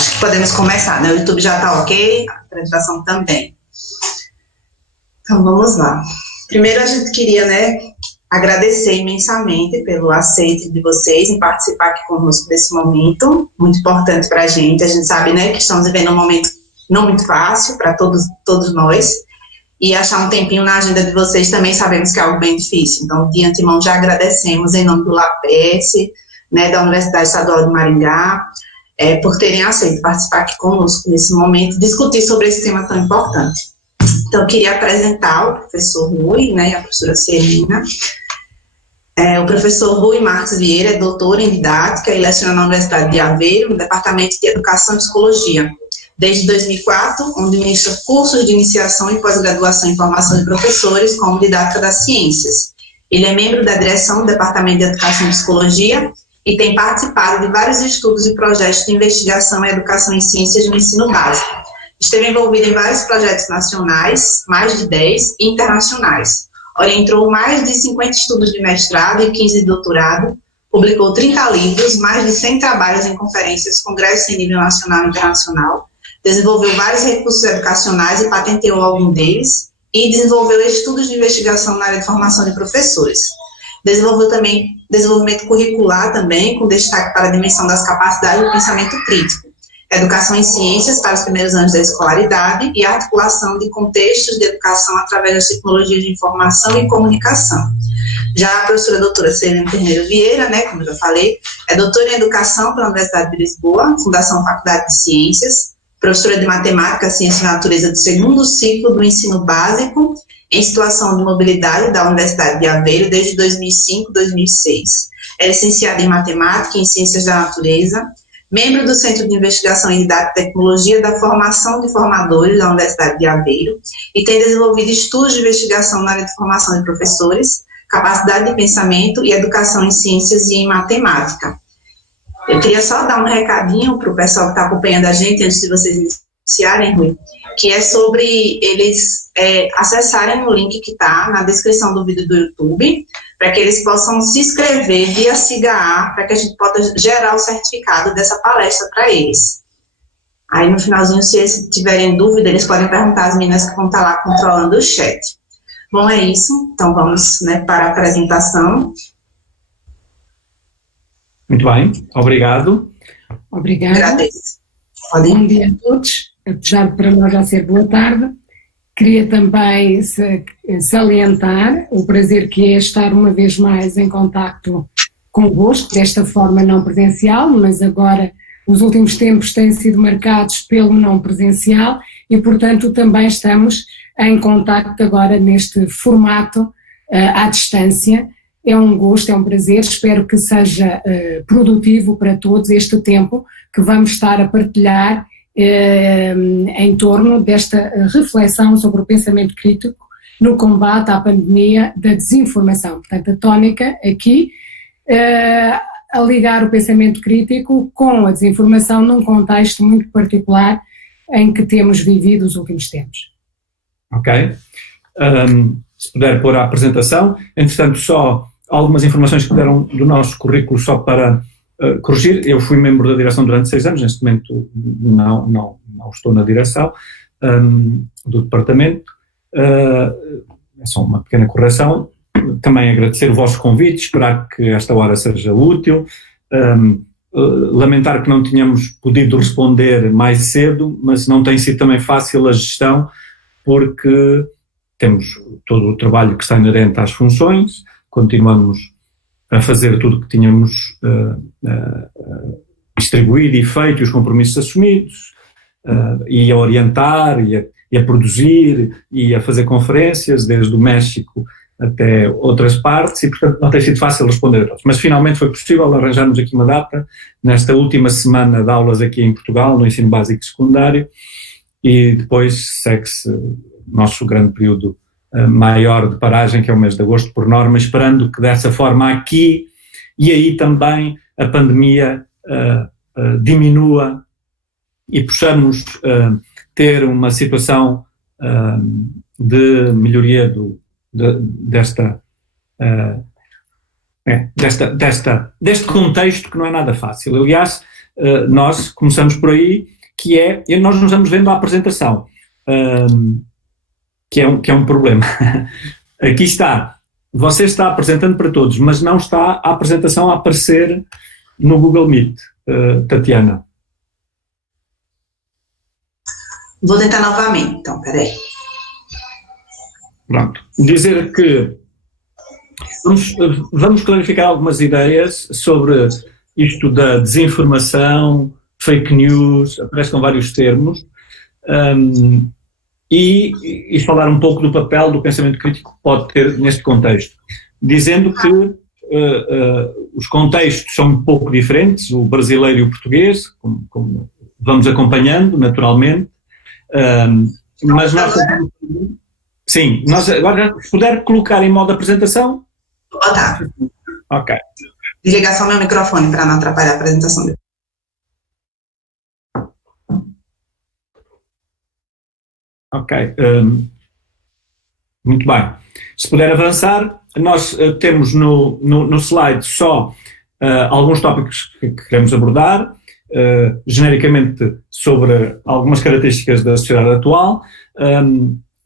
Acho que podemos começar, né? O YouTube já está ok, a apresentação também. Então, vamos lá. Primeiro, a gente queria, né, agradecer imensamente pelo aceite de vocês em participar aqui conosco desse momento, muito importante para a gente. A gente sabe, né, que estamos vivendo um momento não muito fácil para todos nós, e achar um tempinho na agenda de vocês também sabemos que é algo bem difícil. Então, de antemão, já agradecemos em nome do LAPES, né, da Universidade Estadual de Maringá, por terem aceito participar aqui conosco nesse momento, discutir sobre esse tema tão importante. Então, eu queria apresentar o professor Rui, né, e a professora Celina. O professor Rui Marques Vieira é doutor em didática e leciona na Universidade de Aveiro, no Departamento de Educação e Psicologia, desde 2004, onde ministra cursos de iniciação e pós-graduação em formação de professores como didática das ciências. Ele é membro da direção do Departamento de Educação e Psicologia e tem participado de vários estudos e projetos de investigação em educação em ciências no ensino básico. Esteve envolvido em vários projetos nacionais, mais de 10, e internacionais. Orientou mais de 50 estudos de mestrado e 15 de doutorado, publicou 30 livros, mais de 100 trabalhos em conferências, congressos em nível nacional e internacional, desenvolveu vários recursos educacionais e patenteou algum deles, e desenvolveu estudos de investigação na área de formação de professores. Desenvolveu também desenvolvimento curricular também, com destaque para a dimensão das capacidades do pensamento crítico, educação em ciências para os primeiros anos da escolaridade e a articulação de contextos de educação através das tecnologias de informação e comunicação. Já a professora doutora Celina Terneiro Vieira, né, como eu já falei, é doutora em educação pela Universidade de Lisboa, Fundação Faculdade de Ciências, professora de matemática, ciência e natureza do segundo ciclo do ensino básico em situação de mobilidade da Universidade de Aveiro desde 2005-2006. É licenciada em matemática e em ciências da natureza, membro do Centro de Investigação em Didática e Tecnologia da Formação de Formadores da Universidade de Aveiro e tem desenvolvido estudos de investigação na área de formação de professores, capacidade de pensamento e educação em ciências e em matemática. Eu queria só dar um recadinho para o pessoal que está acompanhando a gente, antes de vocês iniciarem, Rui, que é sobre eles acessarem o link que está na descrição do vídeo do YouTube, para que eles possam se inscrever via SIGA-A, para que a gente possa gerar o certificado dessa palestra para eles. Aí no finalzinho, se eles tiverem dúvida, eles podem perguntar às meninas que vão estar lá controlando o chat. Bom, é isso. Então vamos, né, para a apresentação. Muito bem, obrigado. Obrigada. Agradeço. Bom dia a todos, apesar de para nós já ser boa tarde. Queria também salientar o prazer que é estar uma vez mais em contacto convosco, desta forma não presencial, mas agora os últimos tempos têm sido marcados pelo não presencial e, portanto, também estamos em contacto agora neste formato à distância. É um gosto, é um prazer, espero que seja produtivo para todos este tempo que vamos estar a partilhar em torno desta reflexão sobre o pensamento crítico no combate à pandemia da desinformação. Portanto, a tónica aqui a ligar o pensamento crítico com a desinformação num contexto muito particular em que temos vivido os últimos tempos. Ok. Se puder pôr a apresentação, entretanto só algumas informações que deram do nosso currículo só para corrigir. Eu fui membro da direção durante 6 anos, neste momento não estou na direção do departamento. É só uma pequena correção. Também agradecer o vosso convite, esperar que esta hora seja útil. Lamentar que não tínhamos podido responder mais cedo, mas não tem sido também fácil a gestão, porque temos todo o trabalho que está inerente às funções, continuamos a fazer tudo o que tínhamos distribuído e feito, e os compromissos assumidos, e a orientar, e a produzir, e a fazer conferências, desde o México até outras partes, e portanto não tem sido fácil responder a todos. Mas finalmente foi possível arranjarmos aqui uma data, nesta última semana de aulas aqui em Portugal, no ensino básico e secundário, e depois segue-se o nosso grande período maior de paragem, que é o mês de agosto, por norma, esperando que dessa forma aqui e aí também a pandemia diminua e possamos ter uma situação de melhoria deste contexto que não é nada fácil. Aliás, nós começamos por aí, que é, e nós nos vamos vendo a apresentação, que é um problema. Aqui está, você está apresentando para todos, mas não está a apresentação a aparecer no Google Meet, Tatiana. Vou tentar novamente, então, peraí. Pronto. Dizer que vamos clarificar algumas ideias sobre isto da desinformação, fake news, aparece com vários termos, e falar um pouco do papel do pensamento crítico que pode ter neste contexto, dizendo que os contextos são um pouco diferentes, o brasileiro e o português, como vamos acompanhando naturalmente, mas nós... Sim, nós agora, se puder colocar em modo apresentação... Vou botar. Ok. Desligar só meu microfone para não atrapalhar a apresentação dele. Ok. Muito bem. Se puder avançar, nós temos no slide só alguns tópicos que queremos abordar, genericamente sobre algumas características da sociedade atual,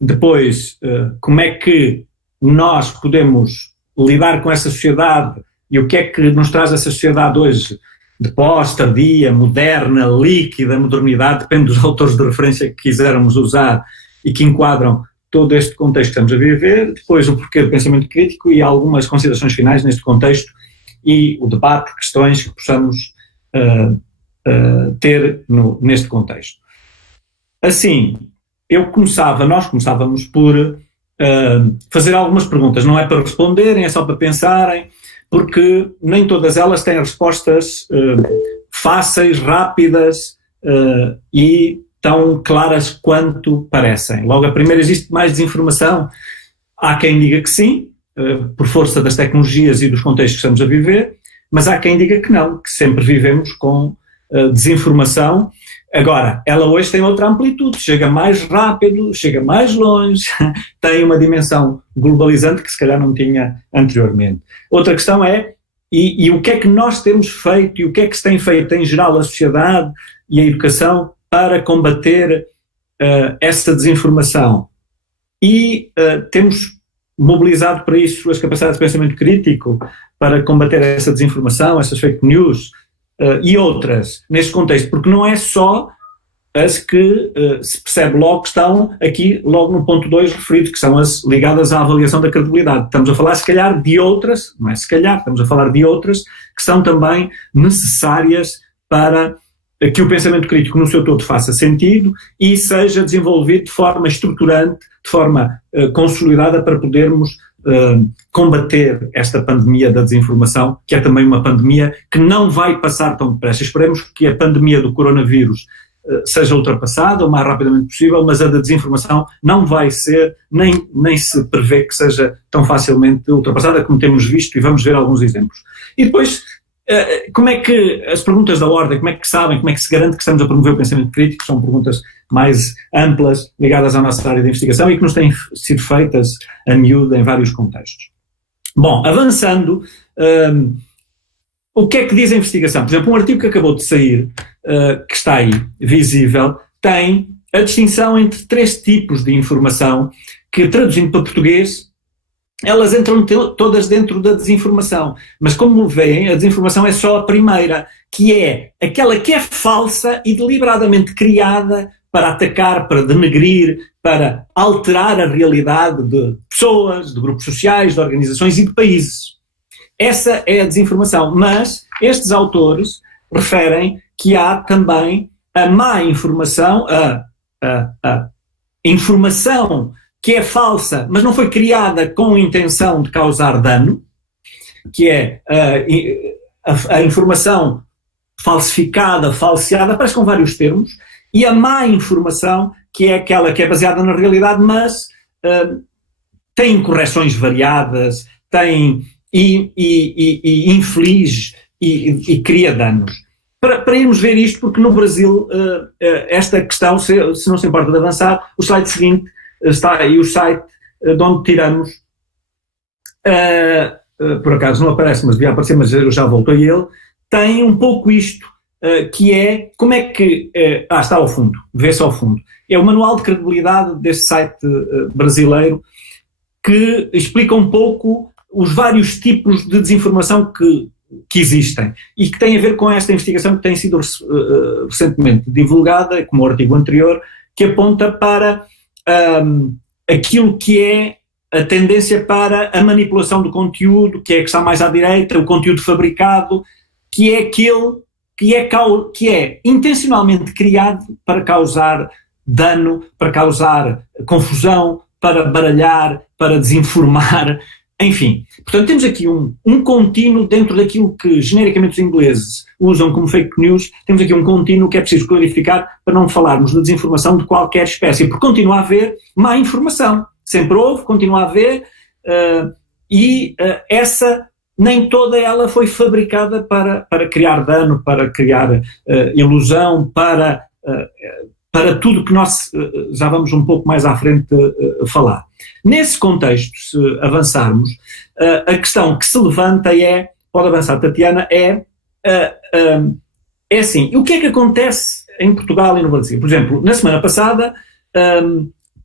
depois como é que nós podemos lidar com essa sociedade e o que é que nos traz essa sociedade hoje, de pós, tardia, moderna, líquida, modernidade, depende dos autores de referência que quisermos usar e que enquadram todo este contexto que estamos a viver, depois o porquê do pensamento crítico e algumas considerações finais neste contexto e o debate, questões que possamos ter neste contexto. Assim, nós começávamos por fazer algumas perguntas, não é para responderem, é só para pensarem, porque nem todas elas têm respostas fáceis, rápidas e tão claras quanto parecem. Logo, a primeira, existe mais desinformação? Há quem diga que sim, por força das tecnologias e dos contextos que estamos a viver, mas há quem diga que não, que sempre vivemos com desinformação. Agora, ela hoje tem outra amplitude, chega mais rápido, chega mais longe, tem uma dimensão globalizante que se calhar não tinha anteriormente. Outra questão é, e o que é que nós temos feito e o que é que se tem feito em geral a sociedade e a educação para combater essa desinformação? E temos mobilizado para isso as capacidades de pensamento crítico para combater essa desinformação, essas fake news, e outras, neste contexto, porque não é só as que se percebe logo que estão aqui, logo no ponto 2 referido, que são as ligadas à avaliação da credibilidade. Estamos a falar, se calhar, de outras, não é se calhar, estamos a falar de outras que são também necessárias para que o pensamento crítico no seu todo faça sentido e seja desenvolvido de forma estruturante, de forma consolidada para podermos combater esta pandemia da desinformação, que é também uma pandemia que não vai passar tão depressa. Esperemos que a pandemia do coronavírus seja ultrapassada o mais rapidamente possível, mas a da desinformação não vai ser, nem se prevê que seja tão facilmente ultrapassada como temos visto, e vamos ver alguns exemplos. E depois, como é que as perguntas da ordem, como é que sabem, como é que se garante que estamos a promover o pensamento crítico? São perguntas mais amplas, ligadas à nossa área de investigação e que nos têm sido feitas a miúdo em vários contextos. Bom, avançando, o que é que diz a investigação? Por exemplo, um artigo que acabou de sair, que está aí, visível, tem a distinção entre 3 tipos de informação que, traduzindo para português, elas entram todas dentro da desinformação. Mas, como veem, a desinformação é só a primeira, que é aquela que é falsa e deliberadamente criada para atacar, para denegrir, para alterar a realidade de pessoas, de grupos sociais, de organizações e de países. Essa é a desinformação. Mas estes autores referem que há também a má informação, a informação que é falsa, mas não foi criada com a intenção de causar dano, que é a informação falsificada, falseada, aparece com vários termos, e a má informação, que é aquela que é baseada na realidade, mas tem correções variadas, tem e inflige e cria danos. Para irmos ver isto, porque no Brasil esta questão, se não se importa de avançar, o slide seguinte está aí, o site de onde tiramos, por acaso não aparece, mas devia aparecer, mas eu já voltei a ele, tem um pouco isto, que é como é que... está ao fundo, vê-se ao fundo. É o manual de credibilidade deste site brasileiro que explica um pouco os vários tipos de desinformação que existem e que tem a ver com esta investigação que tem sido recentemente divulgada, como o artigo anterior, que aponta para aquilo que é a tendência para a manipulação do conteúdo, que é que está mais à direita, o conteúdo fabricado, que é aquele que é intencionalmente criado para causar dano, para causar confusão, para baralhar, para desinformar, enfim. Portanto, temos aqui um contínuo dentro daquilo que genericamente os ingleses usam como fake news, temos aqui um contínuo que é preciso clarificar para não falarmos de desinformação de qualquer espécie, porque continua a haver má informação. Sempre houve, continua a haver, essa, nem toda ela foi fabricada para criar dano, para criar ilusão, para tudo que nós já vamos um pouco mais à frente falar. Nesse contexto, se avançarmos, a questão que se levanta pode avançar, Tatiana, é assim, o que é que acontece em Portugal e no Brasil? Por exemplo, na semana passada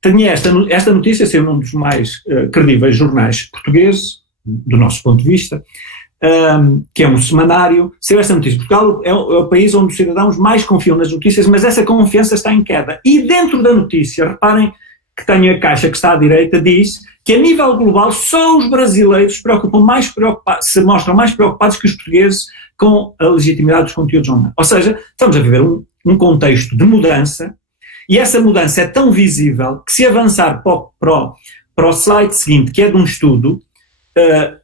tinha esta notícia, saiu num dos mais credíveis jornais portugueses, do nosso ponto de vista, que é um semanário. Saiu esta notícia. Portugal é o país onde os cidadãos mais confiam nas notícias, mas essa confiança está em queda. E dentro da notícia, reparem que tem a caixa que está à direita, diz que a nível global só os brasileiros se mostram mais preocupados que os portugueses com a legitimidade dos conteúdos online. Ou seja, estamos a viver um contexto de mudança, e essa mudança é tão visível que, se avançar para o slide seguinte, que é de um estudo,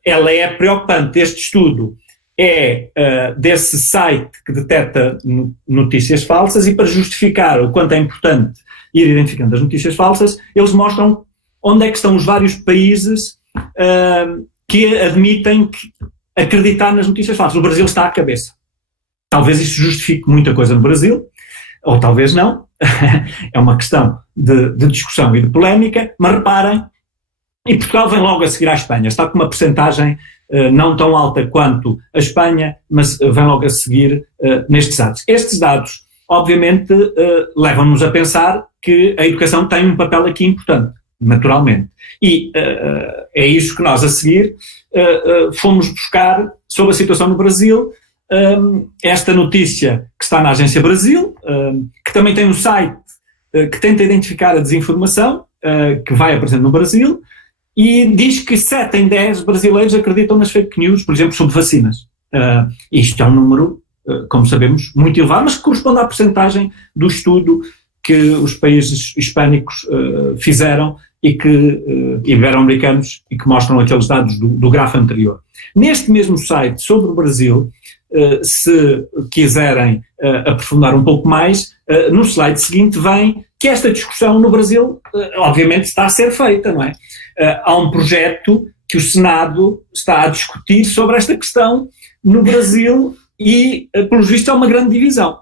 ela é preocupante. Este estudo é desse site que detecta notícias falsas, e para justificar o quanto é importante ir identificando as notícias falsas, eles mostram onde é que estão os vários países que admitem acreditar nas notícias falsas. O Brasil está à cabeça. Talvez isto justifique muita coisa no Brasil, ou talvez não. É uma questão de discussão e de polémica, mas reparem, e Portugal vem logo a seguir à Espanha, está com uma percentagem não tão alta quanto a Espanha, mas vem logo a seguir nestes dados. Estes dados, obviamente, levam-nos a pensar que a educação tem um papel aqui importante, naturalmente. E é isso que nós, a seguir, fomos buscar sobre a situação no Brasil. Esta notícia que está na Agência Brasil, que também tem um site que tenta identificar a desinformação que vai aparecendo no Brasil, e diz que 7 em 10 brasileiros acreditam nas fake news, por exemplo, sobre vacinas. Isto é um número, como sabemos, muito elevado, mas que corresponde à percentagem do estudo que os países hispânicos fizeram e ibero-americanos, e que mostram aqueles dados do grafo anterior. Neste mesmo site sobre o Brasil, se quiserem aprofundar um pouco mais, no slide seguinte vem que esta discussão no Brasil, obviamente, está a ser feita, não é? Há um projeto que o Senado está a discutir sobre esta questão no Brasil e, pelos vistos, há uma grande divisão.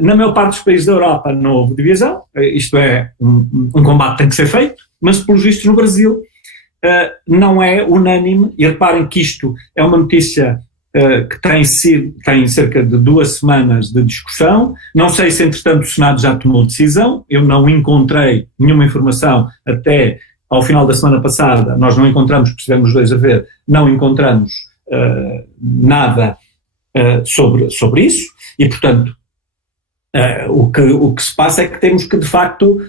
Na maior parte dos países da Europa não houve divisão, isto é, um combate que tem que ser feito, mas, pelos vistos, no Brasil não é unânime, e reparem que isto é uma notícia que tem cerca de 2 semanas de discussão. Não sei se, entretanto, o Senado já tomou decisão. Eu não encontrei nenhuma informação até ao final da semana passada. Nós não encontramos, porque estivemos os dois a ver, não encontramos nada sobre isso, e, portanto, o que se passa é que temos que, de facto,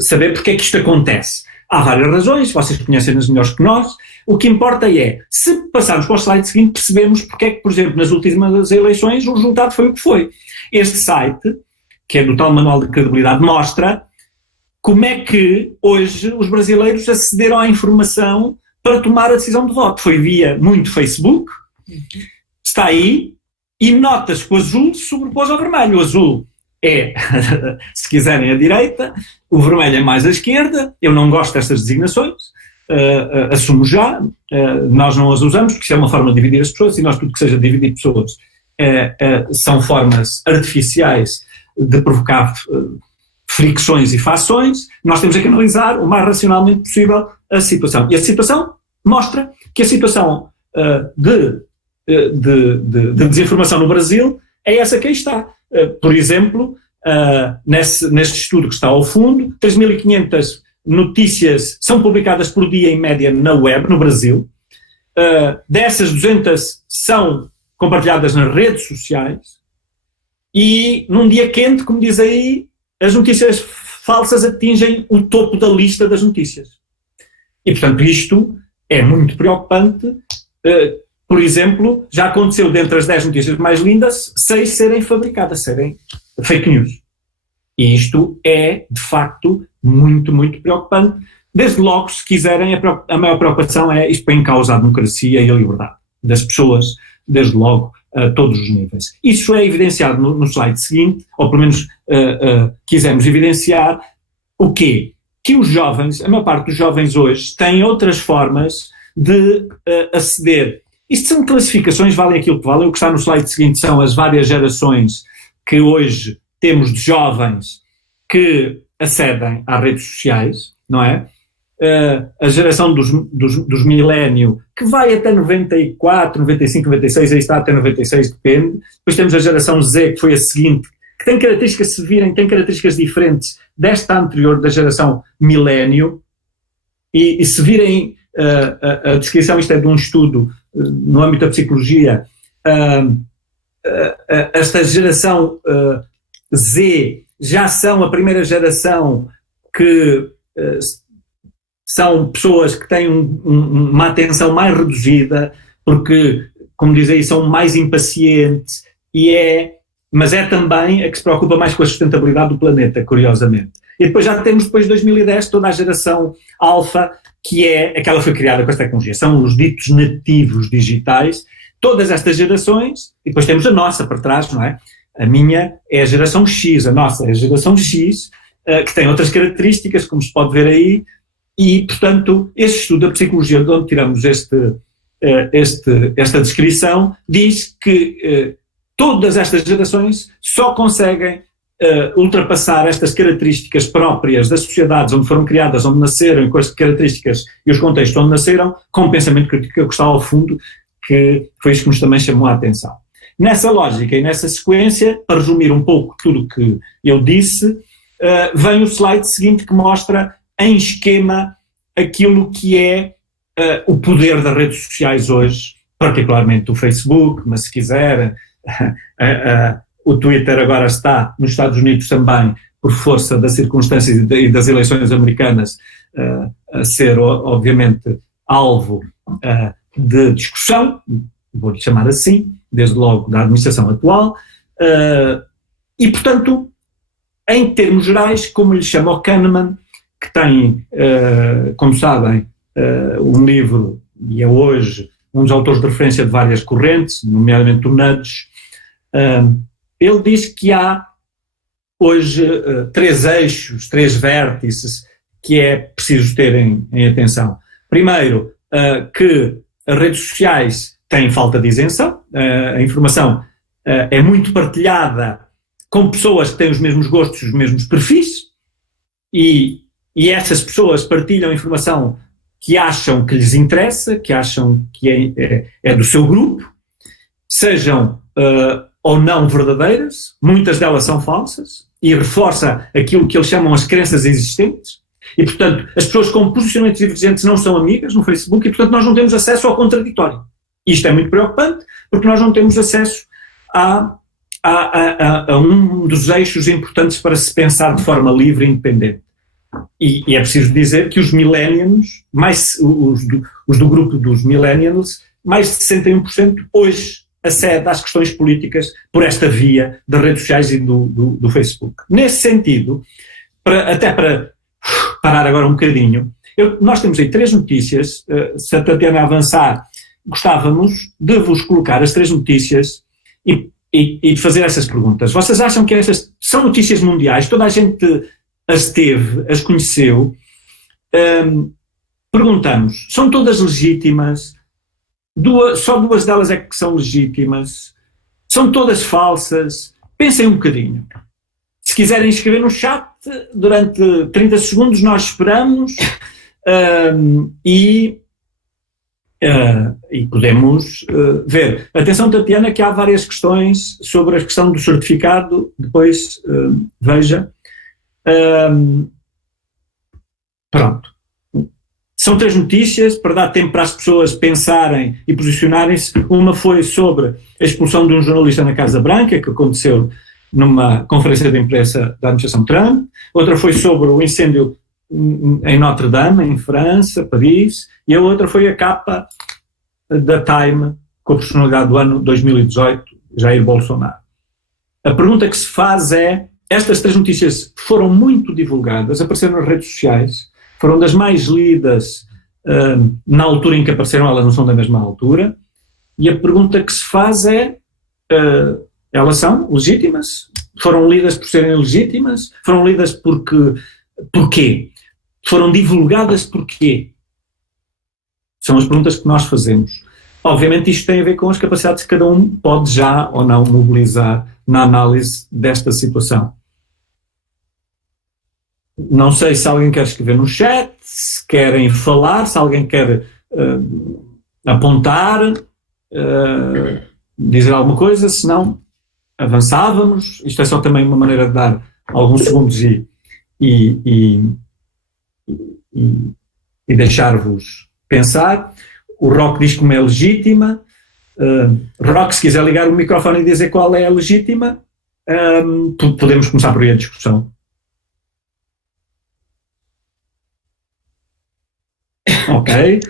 saber porque é que isto acontece. Há várias razões, vocês conhecem-nas melhores que nós. O que importa é, se passarmos para o slide seguinte, percebemos porque é que, por exemplo, nas últimas eleições o resultado foi o que foi. Este site, que é do tal manual de credibilidade, mostra como é que hoje os brasileiros acederam à informação para tomar a decisão de voto. Foi via muito Facebook, está aí, e nota-se que o azul se sobrepôs ao vermelho. O azul é, se quiserem, a direita, o vermelho é mais à esquerda. Eu não gosto destas designações, assumo já, nós não as usamos porque isso é uma forma de dividir as pessoas, e nós tudo que seja dividir pessoas são formas artificiais de provocar fricções e fações. Nós temos que analisar o mais racionalmente possível a situação, e a situação mostra que a situação de de desinformação no Brasil é essa que aí está. Por exemplo, neste estudo que está ao fundo, 3.500 notícias são publicadas por dia em média na web, no Brasil. Dessas, 200 são compartilhadas nas redes sociais e num dia quente, como diz aí, as notícias falsas atingem o topo da lista das notícias. E, portanto, isto é muito preocupante. Por exemplo, já aconteceu, dentre as 10 notícias mais lindas, 6 serem fabricadas, serem fake news. E isto é, de facto, muito, muito preocupante. Desde logo, se quiserem, a maior preocupação é isto põe em causa a democracia e a liberdade das pessoas, desde logo, a todos os níveis. Isso é evidenciado no slide seguinte, ou pelo menos quisemos evidenciar o quê? Que os jovens, a maior parte dos jovens hoje, têm outras formas de aceder. Isto são classificações, valem aquilo que valem. O que está no slide seguinte são as várias gerações que hoje temos de jovens que acedem às redes sociais, não é? A geração dos milénio, que vai até 94, 95, 96, aí está até 96, depende. Depois temos a geração Z, que foi a seguinte, que tem características, se virem, tem características diferentes desta anterior, da geração milénio, e se virem a descrição, isto é de um estudo no âmbito da psicologia, esta geração Z já são a primeira geração que são pessoas que têm uma atenção mais reduzida, porque, como diz aí, são mais impacientes, mas é também a que se preocupa mais com a sustentabilidade do planeta, curiosamente. E depois já temos, depois de 2010, toda a geração alfa, que é aquela que foi criada com esta tecnologia. São os ditos nativos digitais, todas estas gerações, e depois temos a nossa para trás, não é? A minha é a geração X, a nossa é a geração X, que tem outras características, como se pode ver aí, e, portanto, esse estudo da psicologia, de onde tiramos esta descrição, diz que todas estas gerações só conseguem ultrapassar estas características próprias das sociedades onde foram criadas, onde nasceram, e com as características e os contextos onde nasceram, com o pensamento crítico que está ao fundo, que foi isso que nos também chamou a atenção. Nessa lógica e nessa sequência, para resumir um pouco tudo o que eu disse, vem o slide seguinte que mostra em esquema aquilo que é o poder das redes sociais hoje, particularmente o Facebook, mas se quiser, o Twitter agora está nos Estados Unidos também, por força das circunstâncias e das eleições americanas, a ser, obviamente, alvo de discussão, vou-lhe chamar assim, desde logo da administração atual, e, portanto, em termos gerais, como lhe chama o Kahneman, que tem, como sabem, um livro, e é hoje um dos autores de referência de várias correntes, nomeadamente o Nudge, ele diz que há hoje 3 eixos, 3 vértices que é preciso ter em atenção. Primeiro, que as redes sociais têm falta de isenção, a informação é muito partilhada com pessoas que têm os mesmos gostos, os mesmos perfis, e essas pessoas partilham informação que acham que lhes interessa, que acham que é do seu grupo, sejam ou não verdadeiras, muitas delas são falsas, e reforça aquilo que eles chamam as crenças existentes, e, portanto, as pessoas com posicionamentos divergentes não são amigas no Facebook, e, portanto, nós não temos acesso ao contraditório. Isto é muito preocupante, porque nós não temos acesso a um dos eixos importantes para se pensar de forma livre e independente. E é preciso dizer que os millennials, os do grupo dos millennials, mais de 61% hoje acede às questões políticas por esta via das redes sociais e do Facebook. Nesse sentido, até para parar agora um bocadinho, nós temos aí 3 notícias, se a Tatiana avançar, gostávamos de vos colocar as 3 notícias e de fazer essas perguntas. Vocês acham que estas são notícias mundiais? Toda a gente as teve, as conheceu. Perguntamos, são todas legítimas? Só 2 delas é que são legítimas? São todas falsas? Pensem um bocadinho. Se quiserem escrever no chat, durante 30 segundos nós esperamos e E podemos ver. Atenção, Tatiana, que há várias questões sobre a questão do certificado, depois veja. Pronto. São 3 notícias, para dar tempo para as pessoas pensarem e posicionarem-se. Uma foi sobre a expulsão de um jornalista na Casa Branca, que aconteceu numa conferência de imprensa da administração Trump. Outra foi sobre o incêndio em Notre Dame, em França, Paris. E a outra foi a capa da Time, com a personalidade do ano 2018, Jair Bolsonaro. A pergunta que se faz é, estas 3 notícias foram muito divulgadas, apareceram nas redes sociais, foram das mais lidas na altura em que apareceram, elas não são da mesma altura, e a pergunta que se faz é, elas são legítimas? Foram lidas por serem legítimas? Foram lidas porquê? Foram divulgadas porquê? São as perguntas que nós fazemos. Obviamente isto tem a ver com as capacidades que cada um pode já ou não mobilizar na análise desta situação. Não sei se alguém quer escrever no chat, se querem falar, se alguém quer apontar, dizer alguma coisa, se não, avançávamos. Isto é só também uma maneira de dar alguns segundos e deixar-vos pensar. O Roque diz como é legítima. Roque, se quiser ligar o microfone e dizer qual é a legítima, podemos começar por aí a discussão. Ok.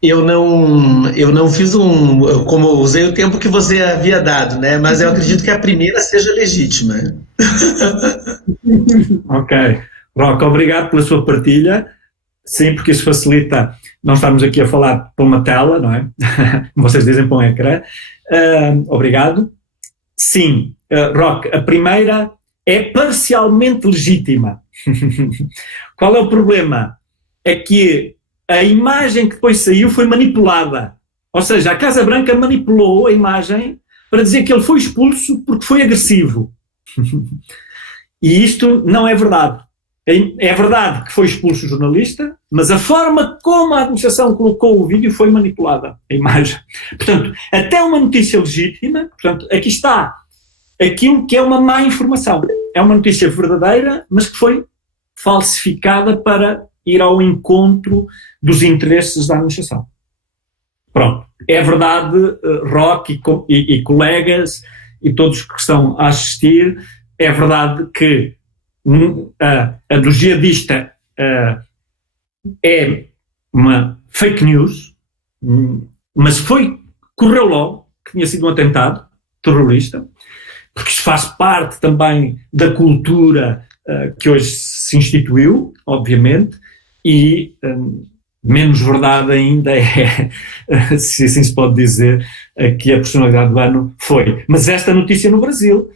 Eu não fiz como eu usei o tempo que você havia dado, né? Mas eu acredito que a primeira seja legítima. Ok. Roque, obrigado pela sua partilha. Sim, porque isso facilita não estarmos aqui a falar para uma tela, não é? Como vocês dizem, para um ecrã. Obrigado. Sim, Roque, a primeira é parcialmente legítima. Qual é o problema? É que a imagem que depois saiu foi manipulada. Ou seja, a Casa Branca manipulou a imagem para dizer que ele foi expulso porque foi agressivo. E isto não é verdade. É verdade que foi expulso o jornalista, mas a forma como a administração colocou o vídeo foi manipulada, a imagem. Portanto, até uma notícia legítima, portanto, aqui está aquilo que é uma má informação. É uma notícia verdadeira, mas que foi falsificada para ir ao encontro dos interesses da administração. Pronto. É verdade, Roque e colegas e todos que estão a assistir, é verdade que a do jihadista é uma fake news, mas correu logo que tinha sido um atentado terrorista, porque isso faz parte também da cultura que hoje se instituiu, obviamente, e menos verdade ainda é, se assim se pode dizer, que a personalidade do ano foi. Mas esta notícia no Brasil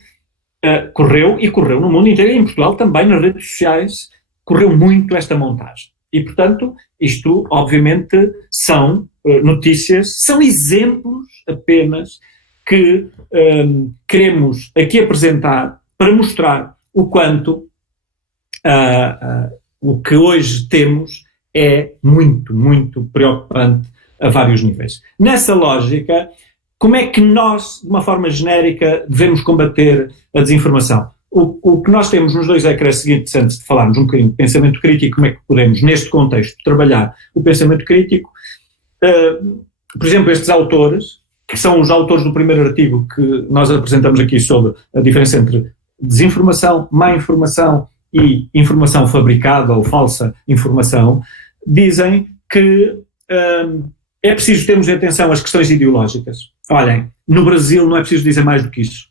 correu no mundo inteiro, e em Portugal também, nas redes sociais, correu muito esta montagem. E, portanto, isto, obviamente, são notícias, são exemplos apenas que queremos aqui apresentar para mostrar o quanto o que hoje temos é muito, muito preocupante a vários níveis. Nessa lógica, como é que nós, de uma forma genérica, devemos combater a desinformação? O que nós temos nos 2 ecrãs seguintes, antes de falarmos um bocadinho de pensamento crítico, como é que podemos, neste contexto, trabalhar o pensamento crítico? Por exemplo, estes autores, que são os autores do primeiro artigo que nós apresentamos aqui sobre a diferença entre desinformação, má informação e informação fabricada ou falsa informação, dizem que é preciso termos em atenção as questões ideológicas. Olhem, no Brasil não é preciso dizer mais do que isso.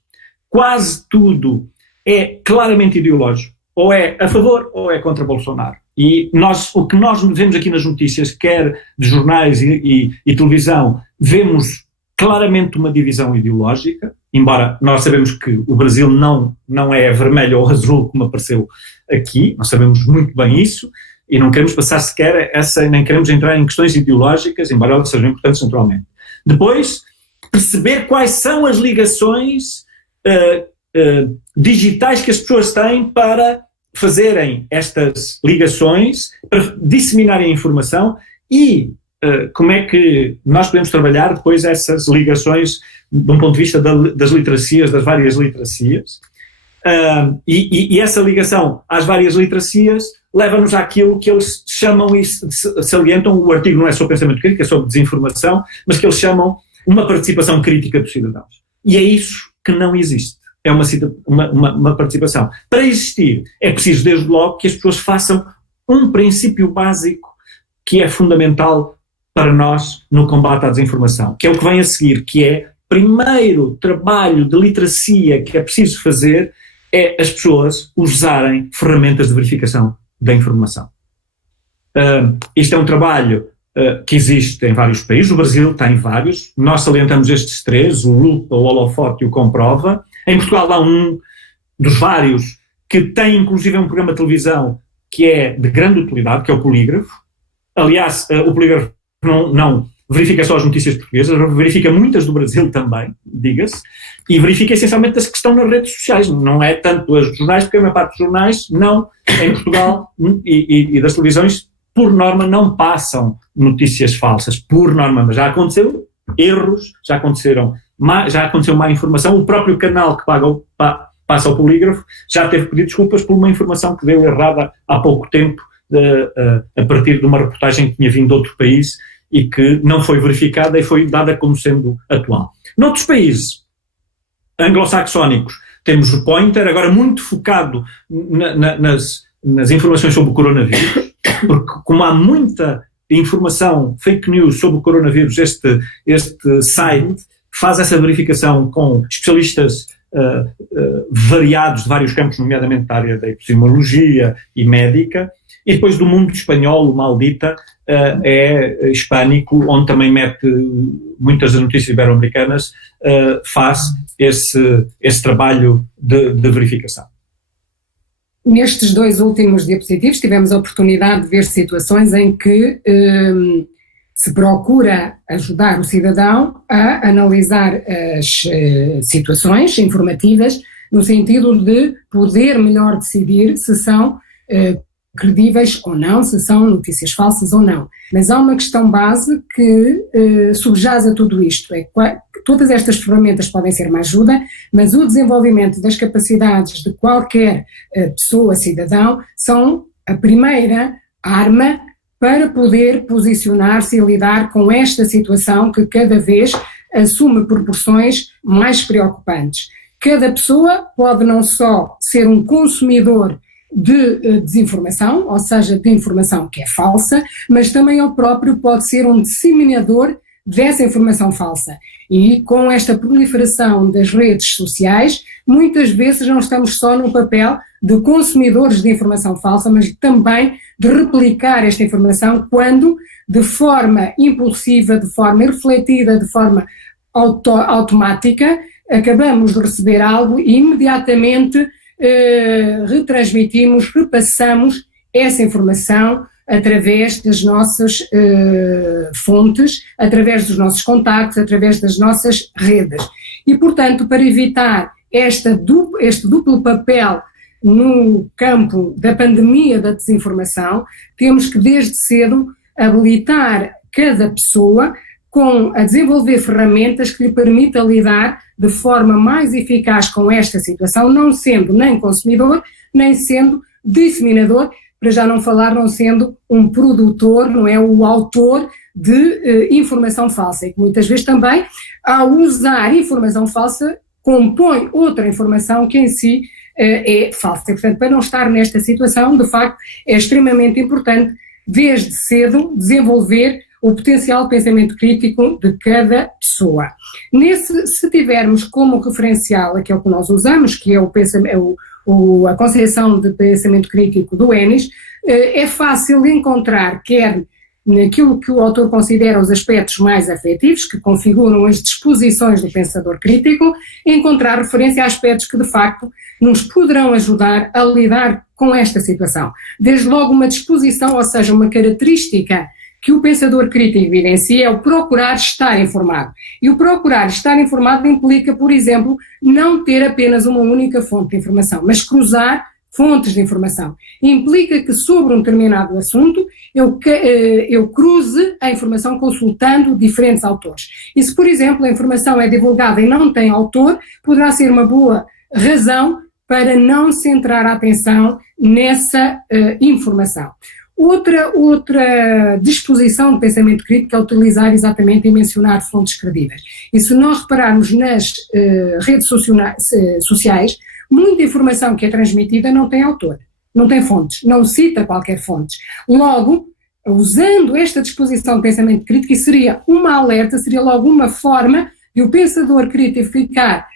Quase tudo é claramente ideológico. Ou é a favor ou é contra Bolsonaro. E o que nós vemos aqui nas notícias, quer de jornais e televisão, vemos claramente uma divisão ideológica, embora nós sabemos que o Brasil não é vermelho ou azul como apareceu aqui, nós sabemos muito bem isso, e não queremos passar sequer nem queremos entrar em questões ideológicas, embora elas sejam importantes naturalmente. Depois, perceber quais são as ligações digitais que as pessoas têm para fazerem estas ligações, para disseminarem a informação e como é que nós podemos trabalhar depois essas ligações de um ponto de vista das literacias, das várias literacias, e essa ligação às várias literacias leva-nos àquilo que eles chamam e salientam, o artigo não é sobre pensamento crítico, é sobre desinformação, mas que eles chamam uma participação crítica dos cidadãos. E é isso que não existe. É uma participação. Para existir, é preciso, desde logo, que as pessoas façam um princípio básico que é fundamental para nós no combate à desinformação, que é o que vem a seguir, que é, primeiro trabalho de literacia que é preciso fazer, é as pessoas usarem ferramentas de verificação da informação. Isto é um trabalho que existe em vários países, o Brasil tem vários, nós salientamos estes 3, o Lupa, o Holofote e o Comprova. Em Portugal há um dos vários que tem inclusive um programa de televisão que é de grande utilidade, que é o Polígrafo. Aliás, o Polígrafo não verifica só as notícias portuguesas, verifica muitas do Brasil também, diga-se, e verifica essencialmente as que estão nas redes sociais, não é tanto as dos jornais, porque a maior parte dos jornais não, em Portugal, e das televisões, por norma, não passam notícias falsas, por norma, mas já aconteceu erros, já aconteceu má informação, o próprio canal que passa ao Polígrafo já teve que pedir desculpas por uma informação que deu errada há pouco tempo, a partir de uma reportagem que tinha vindo de outro país e que não foi verificada e foi dada como sendo atual. Noutros países anglo-saxónicos temos o Pointer, agora muito focado nas informações sobre o coronavírus, porque como há muita informação, fake news sobre o coronavírus, este site faz essa verificação com especialistas variados de vários campos, nomeadamente da área da epidemiologia e médica, e depois do mundo espanhol, o Maldita, é hispânico, onde também mete muitas das notícias ibero-americanas, faz esse trabalho de verificação. Nestes 2 últimos diapositivos tivemos a oportunidade de ver situações em que se procura ajudar o cidadão a analisar as situações informativas no sentido de poder melhor decidir se são credíveis ou não, se são notícias falsas ou não. Mas há uma questão base que subjaz a tudo isto, é que todas estas ferramentas podem ser uma ajuda, mas o desenvolvimento das capacidades de qualquer pessoa, cidadão, são a primeira arma para poder posicionar-se e lidar com esta situação que cada vez assume proporções mais preocupantes. Cada pessoa pode não só ser um consumidor de desinformação, ou seja, de informação que é falsa, mas também ele próprio pode ser um disseminador dessa informação falsa. E com esta proliferação das redes sociais, muitas vezes não estamos só no papel de consumidores de informação falsa, mas também de replicar esta informação quando, de forma impulsiva, de forma irrefletida, de forma automática, acabamos de receber algo e imediatamente retransmitimos, repassamos essa informação através das nossas fontes, através dos nossos contactos, através das nossas redes. E, portanto, para evitar este duplo papel no campo da pandemia da desinformação, temos que desde cedo habilitar cada pessoa a desenvolver ferramentas que lhe permitam lidar de forma mais eficaz com esta situação, não sendo nem consumidor, nem sendo disseminador, para já não falar não sendo um produtor, não é o autor de informação falsa, e que muitas vezes também, ao usar informação falsa, compõe outra informação que em si é falsa. E, portanto, para não estar nesta situação, de facto, é extremamente importante, desde cedo, desenvolver o potencial de pensamento crítico de cada pessoa. Se tivermos como referencial aquilo que nós usamos, que é a concepção de pensamento crítico do Ennis, é fácil encontrar, quer naquilo que o autor considera os aspectos mais afetivos, que configuram as disposições do pensador crítico, encontrar referência a aspectos que, de facto, nos poderão ajudar a lidar com esta situação. Desde logo uma disposição, ou seja, uma característica que o pensador crítico evidencia é o procurar estar informado. E o procurar estar informado implica, por exemplo, não ter apenas uma única fonte de informação, mas cruzar fontes de informação. Implica que sobre um determinado assunto eu cruze a informação consultando diferentes autores. E se, por exemplo, a informação é divulgada e não tem autor, poderá ser uma boa razão para não centrar a atenção nessa informação. Outra disposição de pensamento crítico é utilizar exatamente e mencionar fontes credíveis. E se nós repararmos nas redes sociais, muita informação que é transmitida não tem autor, não tem fontes, não cita qualquer fonte. Logo, usando esta disposição de pensamento crítico, isso seria uma alerta, seria logo uma forma de o pensador crítico ficar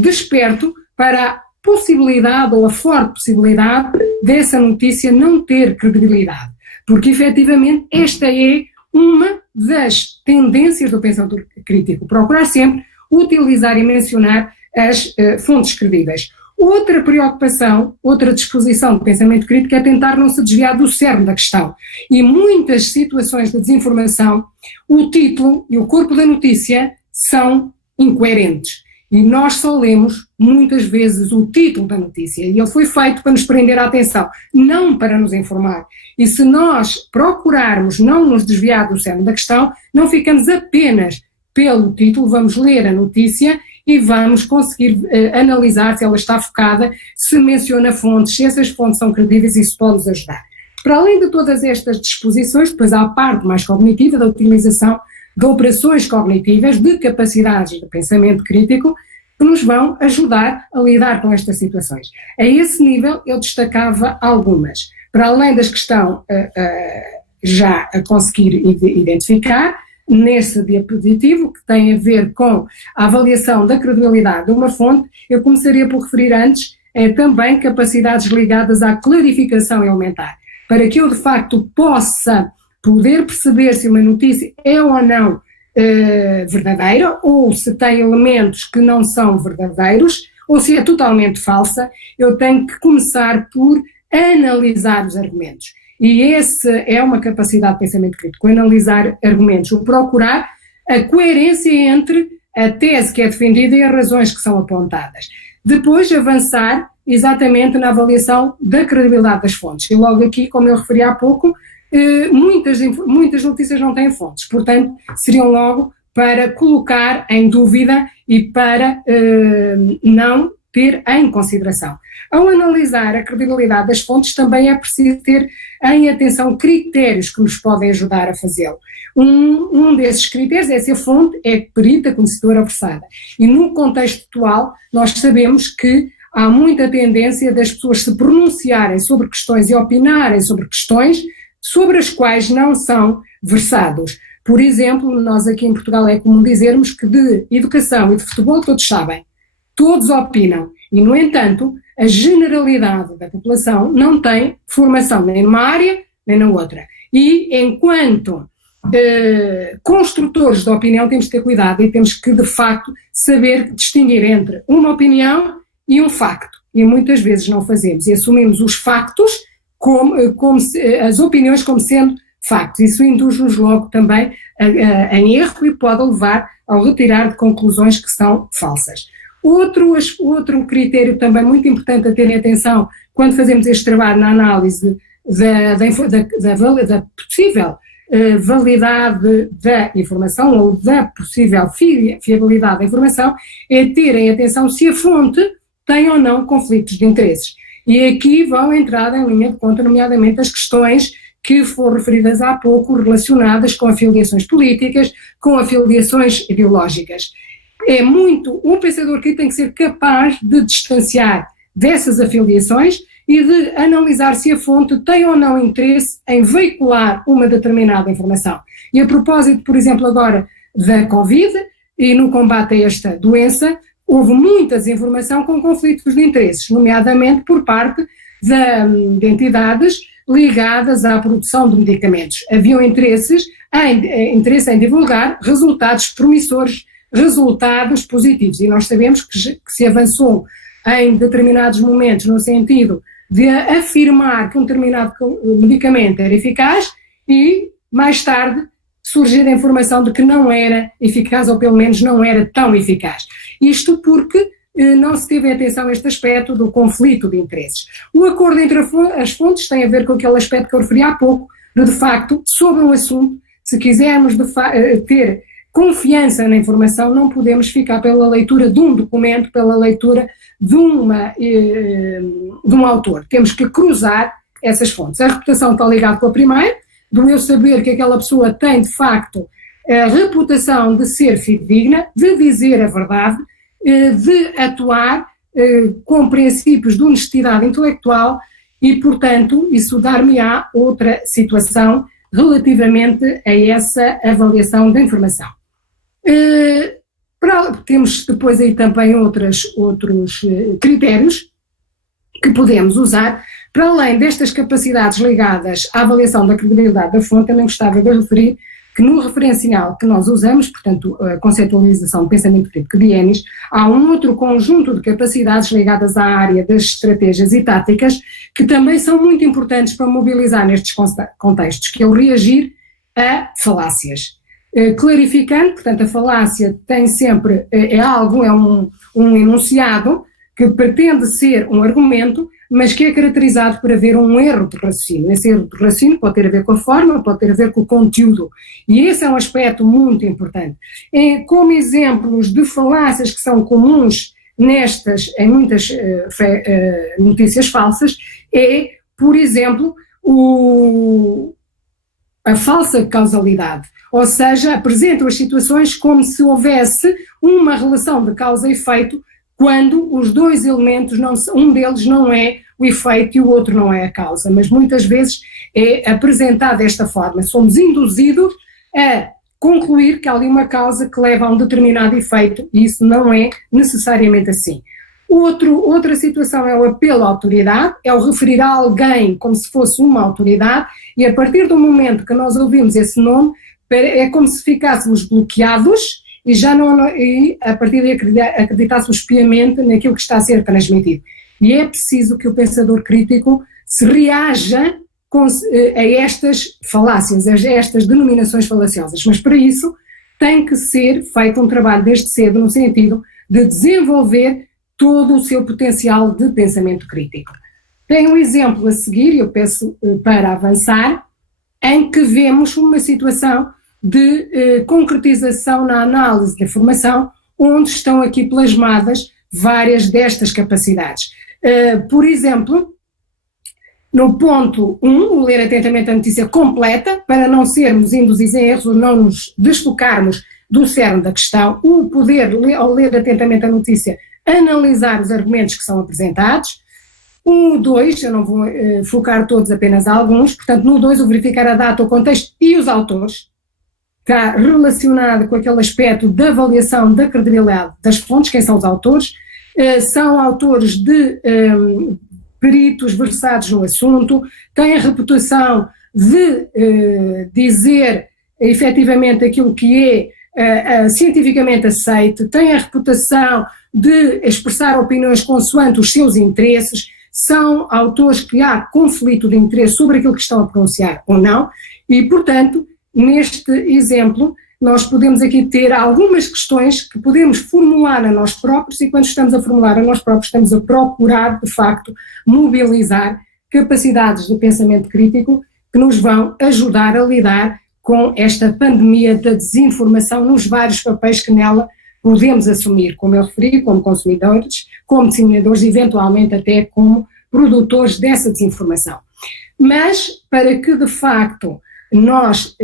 desperto para a possibilidade ou a forte possibilidade dessa notícia não ter credibilidade. Porque, efetivamente, esta é uma das tendências do pensador crítico, procurar sempre utilizar e mencionar as fontes credíveis. Outra preocupação, outra disposição de pensamento crítico é tentar não se desviar do cerne da questão. E muitas situações de desinformação, o título e o corpo da notícia são incoerentes. E nós só lemos, muitas vezes, o título da notícia. E ele foi feito para nos prender a atenção, não para nos informar. E se nós procurarmos não nos desviar do cerne da questão, não ficamos apenas pelo título, vamos ler a notícia e vamos conseguir analisar se ela está focada, se menciona fontes, se essas fontes são credíveis, e isso pode nos ajudar. Para além de todas estas disposições, depois há a parte mais cognitiva da utilização de operações cognitivas, de capacidades de pensamento crítico, que nos vão ajudar a lidar com estas situações. A esse nível eu destacava algumas. Para além das que estão já a conseguir identificar, nesse diapositivo, que tem a ver com a avaliação da credibilidade de uma fonte, eu começaria por referir antes também capacidades ligadas à clarificação elementar, para que eu de facto possa poder perceber se uma notícia é ou não verdadeira, ou se tem elementos que não são verdadeiros, ou se é totalmente falsa. Eu tenho que começar por analisar os argumentos. E essa é uma capacidade de pensamento crítico, analisar argumentos, o procurar a coerência entre a tese que é defendida e as razões que são apontadas. Depois avançar exatamente na avaliação da credibilidade das fontes. E logo aqui, como eu referi há pouco, muitas notícias não têm fontes, portanto, seriam logo para colocar em dúvida e para não ter em consideração. Ao analisar a credibilidade das fontes, também é preciso ter em atenção critérios que nos podem ajudar a fazê-lo. Um desses critérios é se a fonte é perita, conhecedora ou versada. E no contexto atual, nós sabemos que há muita tendência das pessoas se pronunciarem sobre questões e opinarem sobre questões sobre as quais não são versados. Por exemplo, nós aqui em Portugal é comum dizermos que de educação e de futebol todos sabem, todos opinam, e no entanto a generalidade da população não tem formação nem numa área nem na outra. E enquanto construtores de opinião temos que ter cuidado e temos que de facto saber distinguir entre uma opinião e um facto, e muitas vezes não fazemos e assumimos os factos como as opiniões como sendo factos. Isso induz-nos logo também em erro e pode levar ao retirar de conclusões que são falsas. Outro critério também muito importante a ter em atenção quando fazemos este trabalho na análise da possível validade da informação ou da possível fiabilidade da informação é ter em atenção se a fonte tem ou não conflitos de interesses. E aqui vão entrar em linha de conta, nomeadamente, as questões que foram referidas há pouco, relacionadas com afiliações políticas, com afiliações ideológicas. Um pensador que tem que ser capaz de distanciar dessas afiliações e de analisar se a fonte tem ou não interesse em veicular uma determinada informação. E a propósito, por exemplo, agora da Covid e no combate a esta doença, houve muita desinformação com conflitos de interesses, nomeadamente por parte de entidades ligadas à produção de medicamentos. Haviam interesse em divulgar resultados promissores, resultados positivos. E nós sabemos que se avançou em determinados momentos no sentido de afirmar que um determinado medicamento era eficaz e, mais tarde, surgir a informação de que não era eficaz ou pelo menos não era tão eficaz. Isto porque não se teve atenção a este aspecto do conflito de interesses. O acordo entre as fontes tem a ver com aquele aspecto que eu referi há pouco, de facto, sobre um assunto, se quisermos ter confiança na informação, não podemos ficar pela leitura de um documento, pela leitura de um autor. Temos que cruzar essas fontes. A reputação está ligada com a primeira, do eu saber que aquela pessoa tem, de facto, a reputação de ser fidedigna, de dizer a verdade, de atuar com princípios de honestidade intelectual e, portanto, isso dar-me-á outra situação relativamente a essa avaliação da informação. Temos depois aí também outros critérios que podemos usar. Para além destas capacidades ligadas à avaliação da credibilidade da fonte, também gostava de referir que no referencial que nós usamos, portanto, a conceitualização do pensamento crítico de Ennis, há um outro conjunto de capacidades ligadas à área das estratégias e táticas que também são muito importantes para mobilizar nestes contextos, que é o reagir a falácias. Clarificando, portanto, a falácia tem sempre, é um enunciado que pretende ser um argumento, mas que é caracterizado por haver um erro de raciocínio. Esse erro de raciocínio pode ter a ver com a forma, pode ter a ver com o conteúdo. E esse é um aspecto muito importante. Como exemplos de falácias que são comuns em muitas notícias falsas, por exemplo, a falsa causalidade. Ou seja, apresentam as situações como se houvesse uma relação de causa e efeito, quando os dois elementos, um deles não é o efeito e o outro não é a causa, mas muitas vezes é apresentado desta forma. Somos induzidos a concluir que há ali uma causa que leva a um determinado efeito e isso não é necessariamente assim. Outra situação é o apelo à autoridade, é o referir a alguém como se fosse uma autoridade e a partir do momento que nós ouvimos esse nome, é como se ficássemos bloqueados e a partir daí acreditássemos piamente naquilo que está a ser transmitido. E é preciso que o pensador crítico se reaja a estas falácias, a estas denominações falaciosas, mas para isso tem que ser feito um trabalho desde cedo no sentido de desenvolver todo o seu potencial de pensamento crítico. Tem um exemplo a seguir, eu peço para avançar, em que vemos uma situação de concretização na análise da informação, onde estão aqui plasmadas várias destas capacidades. Por exemplo, no ponto 1, o ler atentamente a notícia completa, para não sermos induzidos em erros ou não nos desfocarmos do cerne da questão, o poder, ao ler atentamente a notícia, analisar os argumentos que são apresentados. O 2, eu não vou focar todos, apenas alguns, portanto, no 2, o verificar a data, o contexto e os autores. Está relacionado com aquele aspecto da avaliação da credibilidade das fontes, quem são os autores, são autores de peritos versados no assunto, têm a reputação de dizer efetivamente aquilo que é cientificamente aceito, têm a reputação de expressar opiniões consoante os seus interesses, são autores que há conflito de interesse sobre aquilo que estão a pronunciar ou não, e portanto, neste exemplo, nós podemos aqui ter algumas questões que podemos formular a nós próprios e quando estamos a formular a nós próprios estamos a procurar, de facto, mobilizar capacidades de pensamento crítico que nos vão ajudar a lidar com esta pandemia da desinformação nos vários papéis que nela podemos assumir, como eu referi, como consumidores, como disseminadores, eventualmente até como produtores dessa desinformação. Mas, para que de facto nós,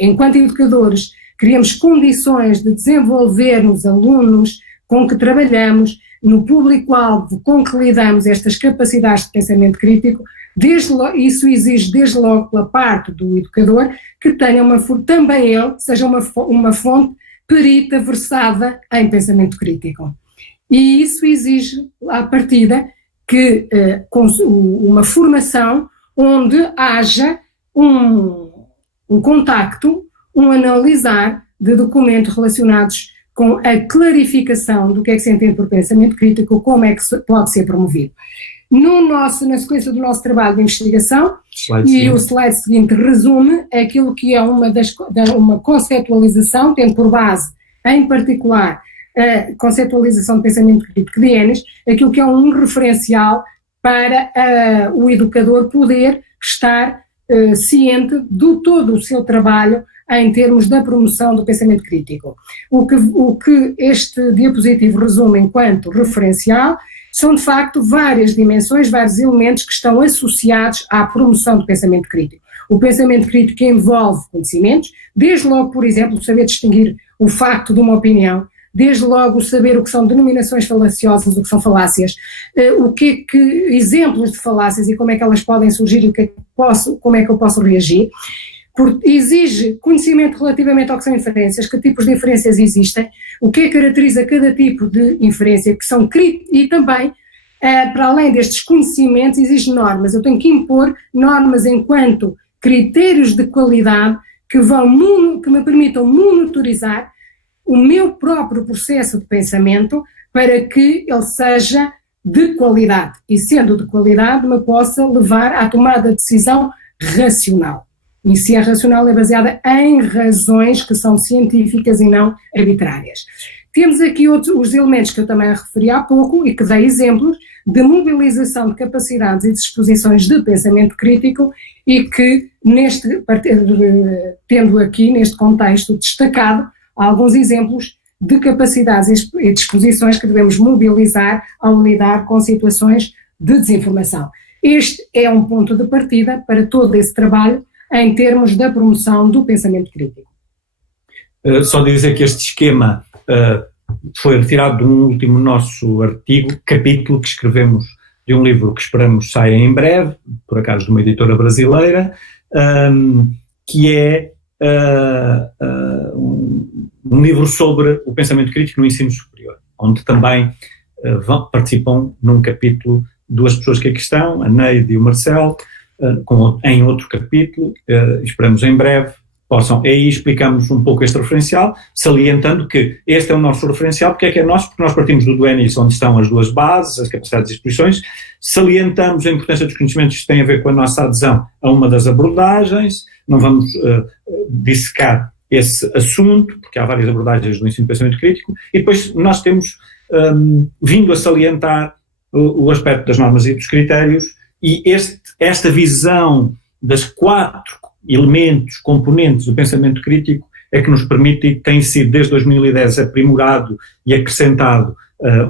enquanto educadores, criamos condições de desenvolver nos alunos com que trabalhamos, no público-alvo com que lidamos estas capacidades de pensamento crítico, isso exige desde logo pela parte do educador que tenha também ele seja uma fonte perita versada em pensamento crítico. E isso exige, à partida, que uma formação onde haja um contacto, um analisar de documentos relacionados com a clarificação do que é que se entende por pensamento crítico, como é que pode ser promovido. Na sequência do nosso trabalho de investigação, o slide seguinte resume aquilo que é uma conceptualização, tendo por base, em particular, a conceptualização do pensamento crítico de Ennis, aquilo que é um referencial para o educador poder estar ciente de todo o seu trabalho em termos da promoção do pensamento crítico. O que este diapositivo resume enquanto referencial são, de facto, várias dimensões, vários elementos que estão associados à promoção do pensamento crítico. O pensamento crítico envolve conhecimentos, desde logo, por exemplo, saber distinguir o facto de uma opinião, desde logo saber o que são denominações falaciosas, o que são falácias, exemplos de falácias e como é que elas podem surgir e como é que eu posso reagir. Exige conhecimento relativamente ao que são inferências, que tipos de inferências existem, o que caracteriza cada tipo de inferência, que são e também, para além destes conhecimentos, exige normas. Eu tenho que impor normas enquanto critérios de qualidade que me permitam monitorizar o meu próprio processo de pensamento para que ele seja de qualidade e, sendo de qualidade, me possa levar à tomada de decisão racional. E se é racional, é baseada em razões que são científicas e não arbitrárias. Temos aqui os elementos que eu também referi há pouco e que dei exemplos de mobilização de capacidades e disposições de pensamento crítico e que, tendo aqui neste contexto destacado, alguns exemplos de capacidades e disposições que devemos mobilizar ao lidar com situações de desinformação. Este é um ponto de partida para todo esse trabalho em termos da promoção do pensamento crítico. Só dizer que este esquema foi retirado de um último nosso capítulo que escrevemos de um livro que esperamos saia em breve, por acaso de uma editora brasileira, que é um livro sobre o pensamento crítico no ensino superior, onde também participam num capítulo duas pessoas que aqui estão, a Neide e o Marcelo, em outro capítulo, esperamos em breve, aí explicamos um pouco este referencial, salientando que este é o nosso referencial. Porque é nosso? Porque nós partimos do Ennis, onde estão as duas bases, as capacidades e exposições, salientamos a importância dos conhecimentos que têm a ver com a nossa adesão a uma das abordagens, não vamos dissecar esse assunto, porque há várias abordagens do ensino de pensamento crítico, e depois nós temos vindo a salientar o aspecto das normas e dos critérios, e esta visão das 4 elementos, componentes do pensamento crítico é que nos permite, e tem sido desde 2010 aprimorado e acrescentado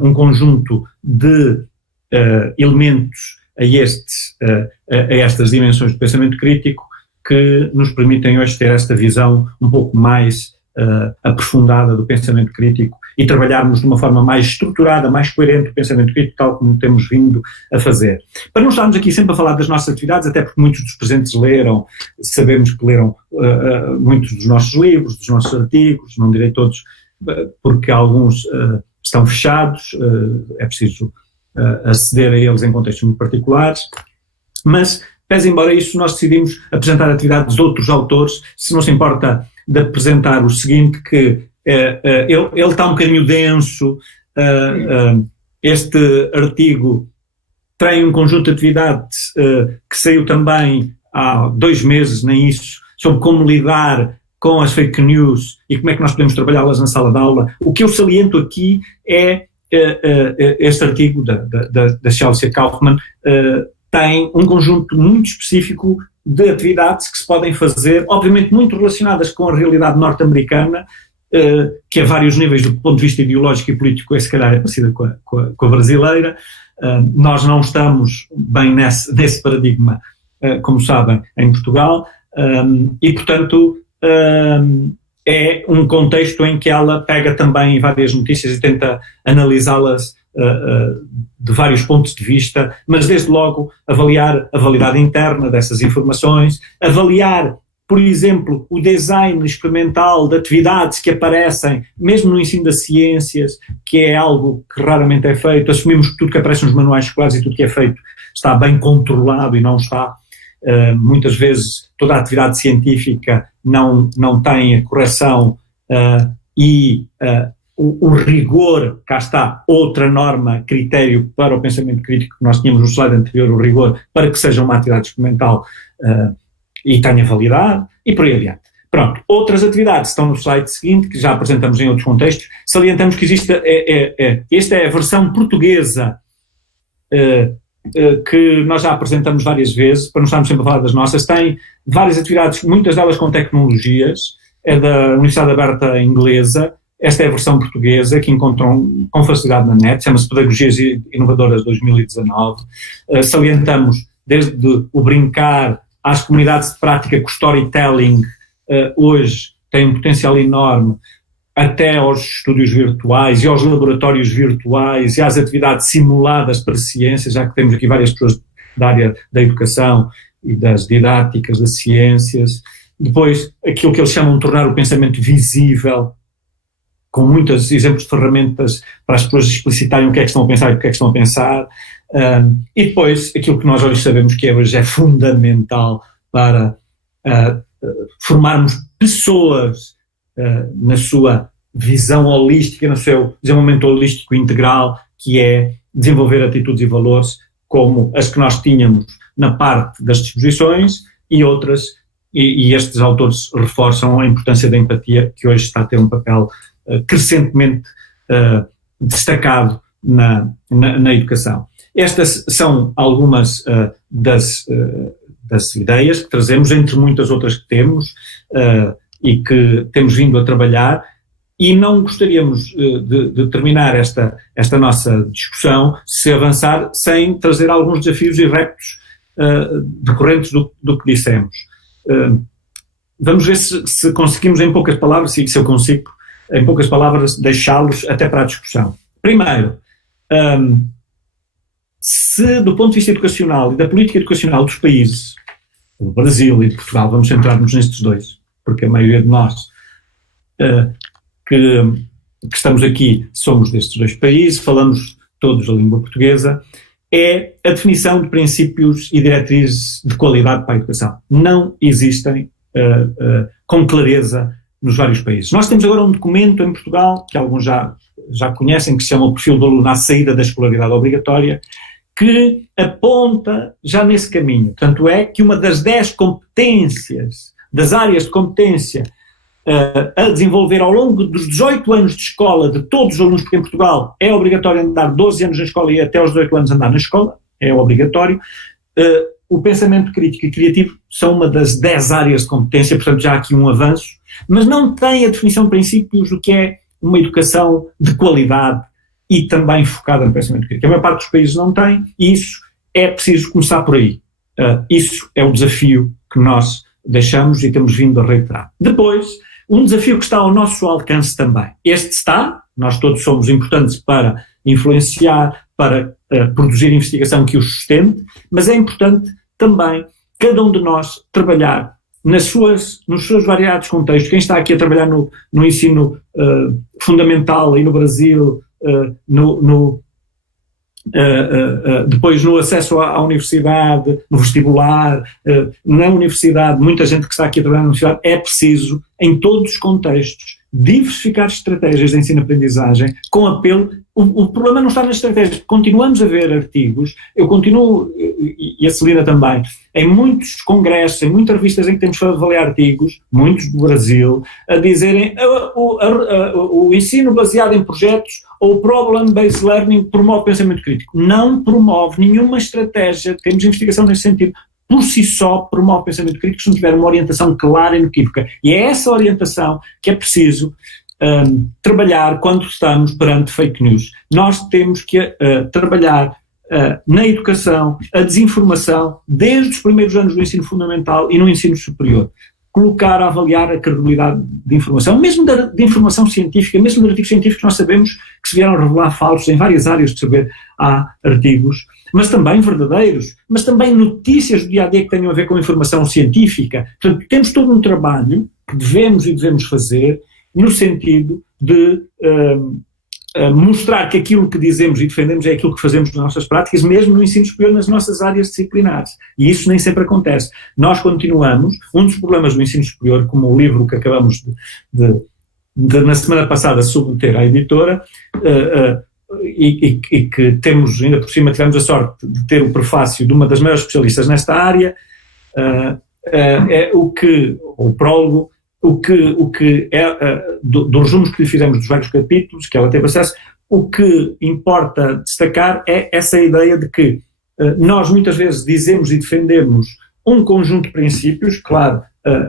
um conjunto de elementos a estas dimensões do pensamento crítico que nos permitem hoje ter esta visão um pouco mais aprofundada do pensamento crítico e trabalharmos de uma forma mais estruturada, mais coerente o pensamento crítico, tal como temos vindo a fazer. Para não estarmos aqui sempre a falar das nossas atividades, até porque muitos dos presentes leram, sabemos que leram muitos dos nossos livros, dos nossos artigos, não direi todos, porque alguns estão fechados, é preciso aceder a eles em contextos muito particulares, mas, pese embora isso, nós decidimos apresentar atividades de outros autores. Se não se importa de apresentar o seguinte, que ele está um bocadinho denso, este artigo tem um conjunto de atividades que saiu também há 2 meses, nem isso, sobre como lidar com as fake news e como é que nós podemos trabalhá-las na sala de aula. O que eu saliento aqui é este artigo da Chelsea Kaufman, tem um conjunto muito específico de atividades que se podem fazer, obviamente muito relacionadas com a realidade norte-americana, que a vários níveis do ponto de vista ideológico e político se calhar é parecida com a brasileira. Nós não estamos bem nesse paradigma, como sabem, em Portugal, e portanto é um contexto em que ela pega também várias notícias e tenta analisá-las de vários pontos de vista, mas desde logo avaliar a validade interna dessas informações, avaliar, por exemplo, o design experimental de atividades que aparecem, mesmo no ensino das ciências, que é algo que raramente é feito. Assumimos que tudo que aparece nos manuais escolares e tudo que é feito está bem controlado e não está. Muitas vezes toda a atividade científica não tem a correção e o rigor, cá está outra norma, critério para o pensamento crítico que nós tínhamos no slide anterior, o rigor para que seja uma atividade experimental e tenha validade, e por aí adiante. Pronto, outras atividades estão no slide seguinte, que já apresentamos em outros contextos. Salientamos que existe, esta é a versão portuguesa que nós já apresentamos várias vezes, para não estarmos sempre a falar das nossas. Tem várias atividades, muitas delas com tecnologias, é da Universidade Aberta Inglesa. Esta é a versão portuguesa, que encontram com facilidade na net, chama-se Pedagogias Inovadoras 2019. Salientamos desde o brincar às comunidades de prática que o storytelling hoje tem um potencial enorme, até aos estúdios virtuais e aos laboratórios virtuais e às atividades simuladas para ciências, já que temos aqui várias pessoas da área da educação e das didáticas, das ciências. Depois, aquilo que eles chamam de tornar o pensamento visível, com muitos exemplos de ferramentas para as pessoas explicitarem o que é que estão a pensar e o que é que estão a pensar. E depois, aquilo que nós hoje sabemos que hoje é fundamental para formarmos pessoas na sua visão holística, no seu desenvolvimento holístico integral, que é desenvolver atitudes e valores como as que nós tínhamos na parte das disposições e outras, e estes autores reforçam a importância da empatia, que hoje está a ter um papel crescentemente destacado na educação. Estas são algumas das ideias que trazemos, entre muitas outras que temos e que temos vindo a trabalhar, e não gostaríamos de terminar esta nossa discussão se avançar sem trazer alguns desafios e retos decorrentes do que dissemos. Vamos ver se conseguimos em poucas palavras, se eu consigo em poucas palavras deixá-los até para a discussão. Primeiro, se do ponto de vista educacional e da política educacional dos países, do Brasil e de Portugal, vamos centrar-nos nestes dois, porque a maioria de nós que estamos aqui somos destes dois países, falamos todos a língua portuguesa, é a definição de princípios e diretrizes de qualidade para a educação. Não existem com clareza nos vários países. Nós temos agora um documento em Portugal, que alguns já conhecem, que se chama o Perfil do Aluno à Saída da Escolaridade Obrigatória, que aponta já nesse caminho. Tanto é que uma das 10 competências, das áreas de competência a desenvolver ao longo dos 18 anos de escola de todos os alunos, porque em Portugal é obrigatório andar 12 anos na escola e até aos 18 anos andar na escola, é obrigatório. O pensamento crítico e criativo são uma das 10 áreas de competência, portanto já há aqui um avanço, mas não tem a definição de princípios do que é uma educação de qualidade e também focada no pensamento crítico. A maior parte dos países não tem, e isso é preciso começar por aí. Isso é o desafio que nós deixamos e temos vindo a reiterar. Depois, um desafio que está ao nosso alcance também. Este está, nós todos somos importantes para influenciar, para produzir investigação que os sustente, mas é importante também cada um de nós trabalhar nos seus variados contextos. Quem está aqui a trabalhar no ensino fundamental e no Brasil, depois no acesso à universidade, no vestibular, na universidade, muita gente que está aqui a trabalhar na universidade, é preciso, em todos os contextos, diversificar estratégias de ensino-aprendizagem com apelo. O problema não está nas estratégias. Continuamos a ver artigos, eu continuo, e a Celina também, em muitos congressos, em muitas revistas em que temos que avaliar artigos, muitos do Brasil, a dizerem o ensino baseado em projetos ou o problem-based learning promove pensamento crítico. Não promove nenhuma estratégia, temos investigação nesse sentido, por si só promove pensamento crítico se não tiver uma orientação clara e inequívoca. E é essa orientação que é preciso trabalhar quando estamos perante fake news. Nós temos que trabalhar na educação, a desinformação, desde os primeiros anos do ensino fundamental e no ensino superior. Colocar a avaliar a credibilidade de informação, mesmo de informação científica, mesmo de artigos científicos, nós sabemos que se vieram a revelar falsos em várias áreas de saber. Há artigos, mas também verdadeiros, mas também notícias do dia-a-dia que tenham a ver com informação científica. Portanto, temos todo um trabalho que devemos fazer no sentido de mostrar que aquilo que dizemos e defendemos é aquilo que fazemos nas nossas práticas, mesmo no ensino superior, nas nossas áreas disciplinares. E isso nem sempre acontece. Nós continuamos, um dos problemas do ensino superior, como o livro que acabamos de na semana passada submeter à editora, e que temos, ainda por cima, tivemos a sorte de ter o prefácio de uma das maiores especialistas nesta área, o prólogo, o que é, dos resumos que lhe fizemos dos vários capítulos que ela teve acesso, o que importa destacar é essa ideia de que nós muitas vezes dizemos e defendemos um conjunto de princípios, claro,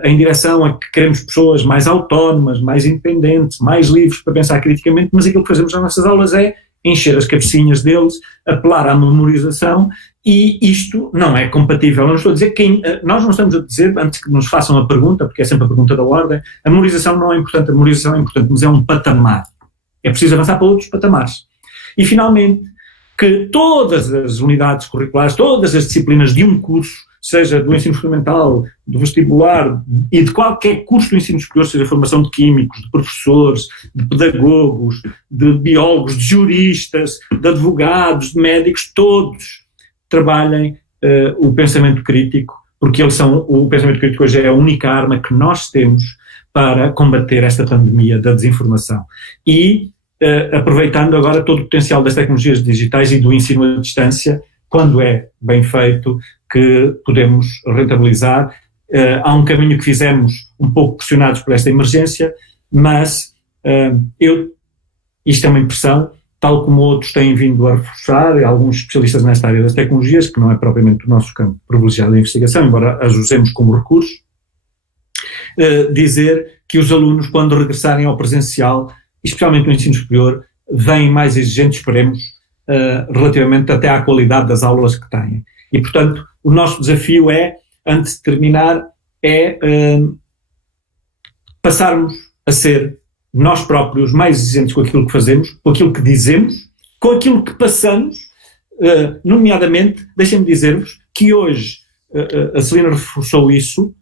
em direção a que queremos pessoas mais autónomas, mais independentes, mais livres para pensar criticamente, mas aquilo que fazemos nas nossas aulas é encher as cabecinhas deles, apelar à memorização, e isto não é compatível. Não estou a dizer que nós não estamos a dizer, antes que nos façam a pergunta, porque é sempre a pergunta da ordem, a memorização não é importante, a memorização é importante, mas é um patamar. É preciso avançar para outros patamares. E, finalmente, que todas as unidades curriculares, todas as disciplinas de um curso, seja do ensino fundamental, do vestibular e de qualquer curso do ensino superior, seja formação de químicos, de professores, de pedagogos, de biólogos, de juristas, de advogados, de médicos, todos trabalhem o pensamento crítico, porque o pensamento crítico hoje é a única arma que nós temos para combater esta pandemia da desinformação. E aproveitando agora todo o potencial das tecnologias digitais e do ensino à distância, quando é bem feito, que podemos rentabilizar. Há um caminho que fizemos um pouco pressionados por esta emergência, mas isto é uma impressão, tal como outros têm vindo a reforçar, alguns especialistas nesta área das tecnologias, que não é propriamente o nosso campo privilegiado de investigação, embora as usemos como recurso, dizer que os alunos, quando regressarem ao presencial, especialmente no ensino superior, vêm mais exigentes, esperemos, relativamente até à qualidade das aulas que têm. E, portanto, o nosso desafio é, antes de terminar, passarmos a ser nós próprios mais exigentes com aquilo que fazemos, com aquilo que dizemos, com aquilo que passamos, nomeadamente, deixem-me dizer-vos que hoje a Celina reforçou isso,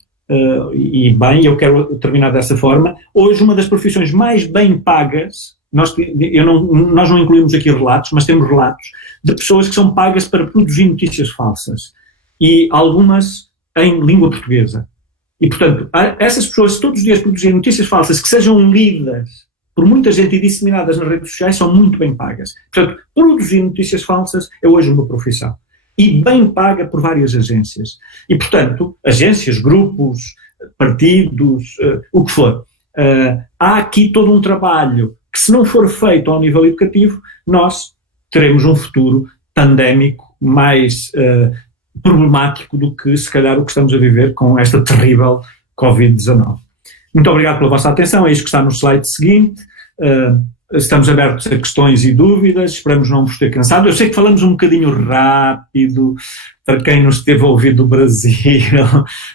e bem, eu quero terminar dessa forma. Hoje, uma das profissões mais bem pagas, nós não incluímos aqui relatos, mas temos relatos de pessoas que são pagas para produzir notícias falsas, e algumas em língua portuguesa. E, portanto, essas pessoas, todos os dias produzirem notícias falsas que sejam lidas por muita gente e disseminadas nas redes sociais, são muito bem pagas. Portanto, produzir notícias falsas é hoje uma profissão. E bem paga por várias agências. E, portanto, agências, grupos, partidos, o que for. Há aqui todo um trabalho que, se não for feito ao nível educativo, nós teremos um futuro pandémico mais problemático do que, se calhar, o que estamos a viver com esta terrível Covid-19. Muito obrigado pela vossa atenção. É isto que está no slide seguinte. Estamos abertos a questões e dúvidas, esperamos não vos ter cansado. Eu sei que falamos um bocadinho rápido, para quem nos esteve a ouvir do Brasil,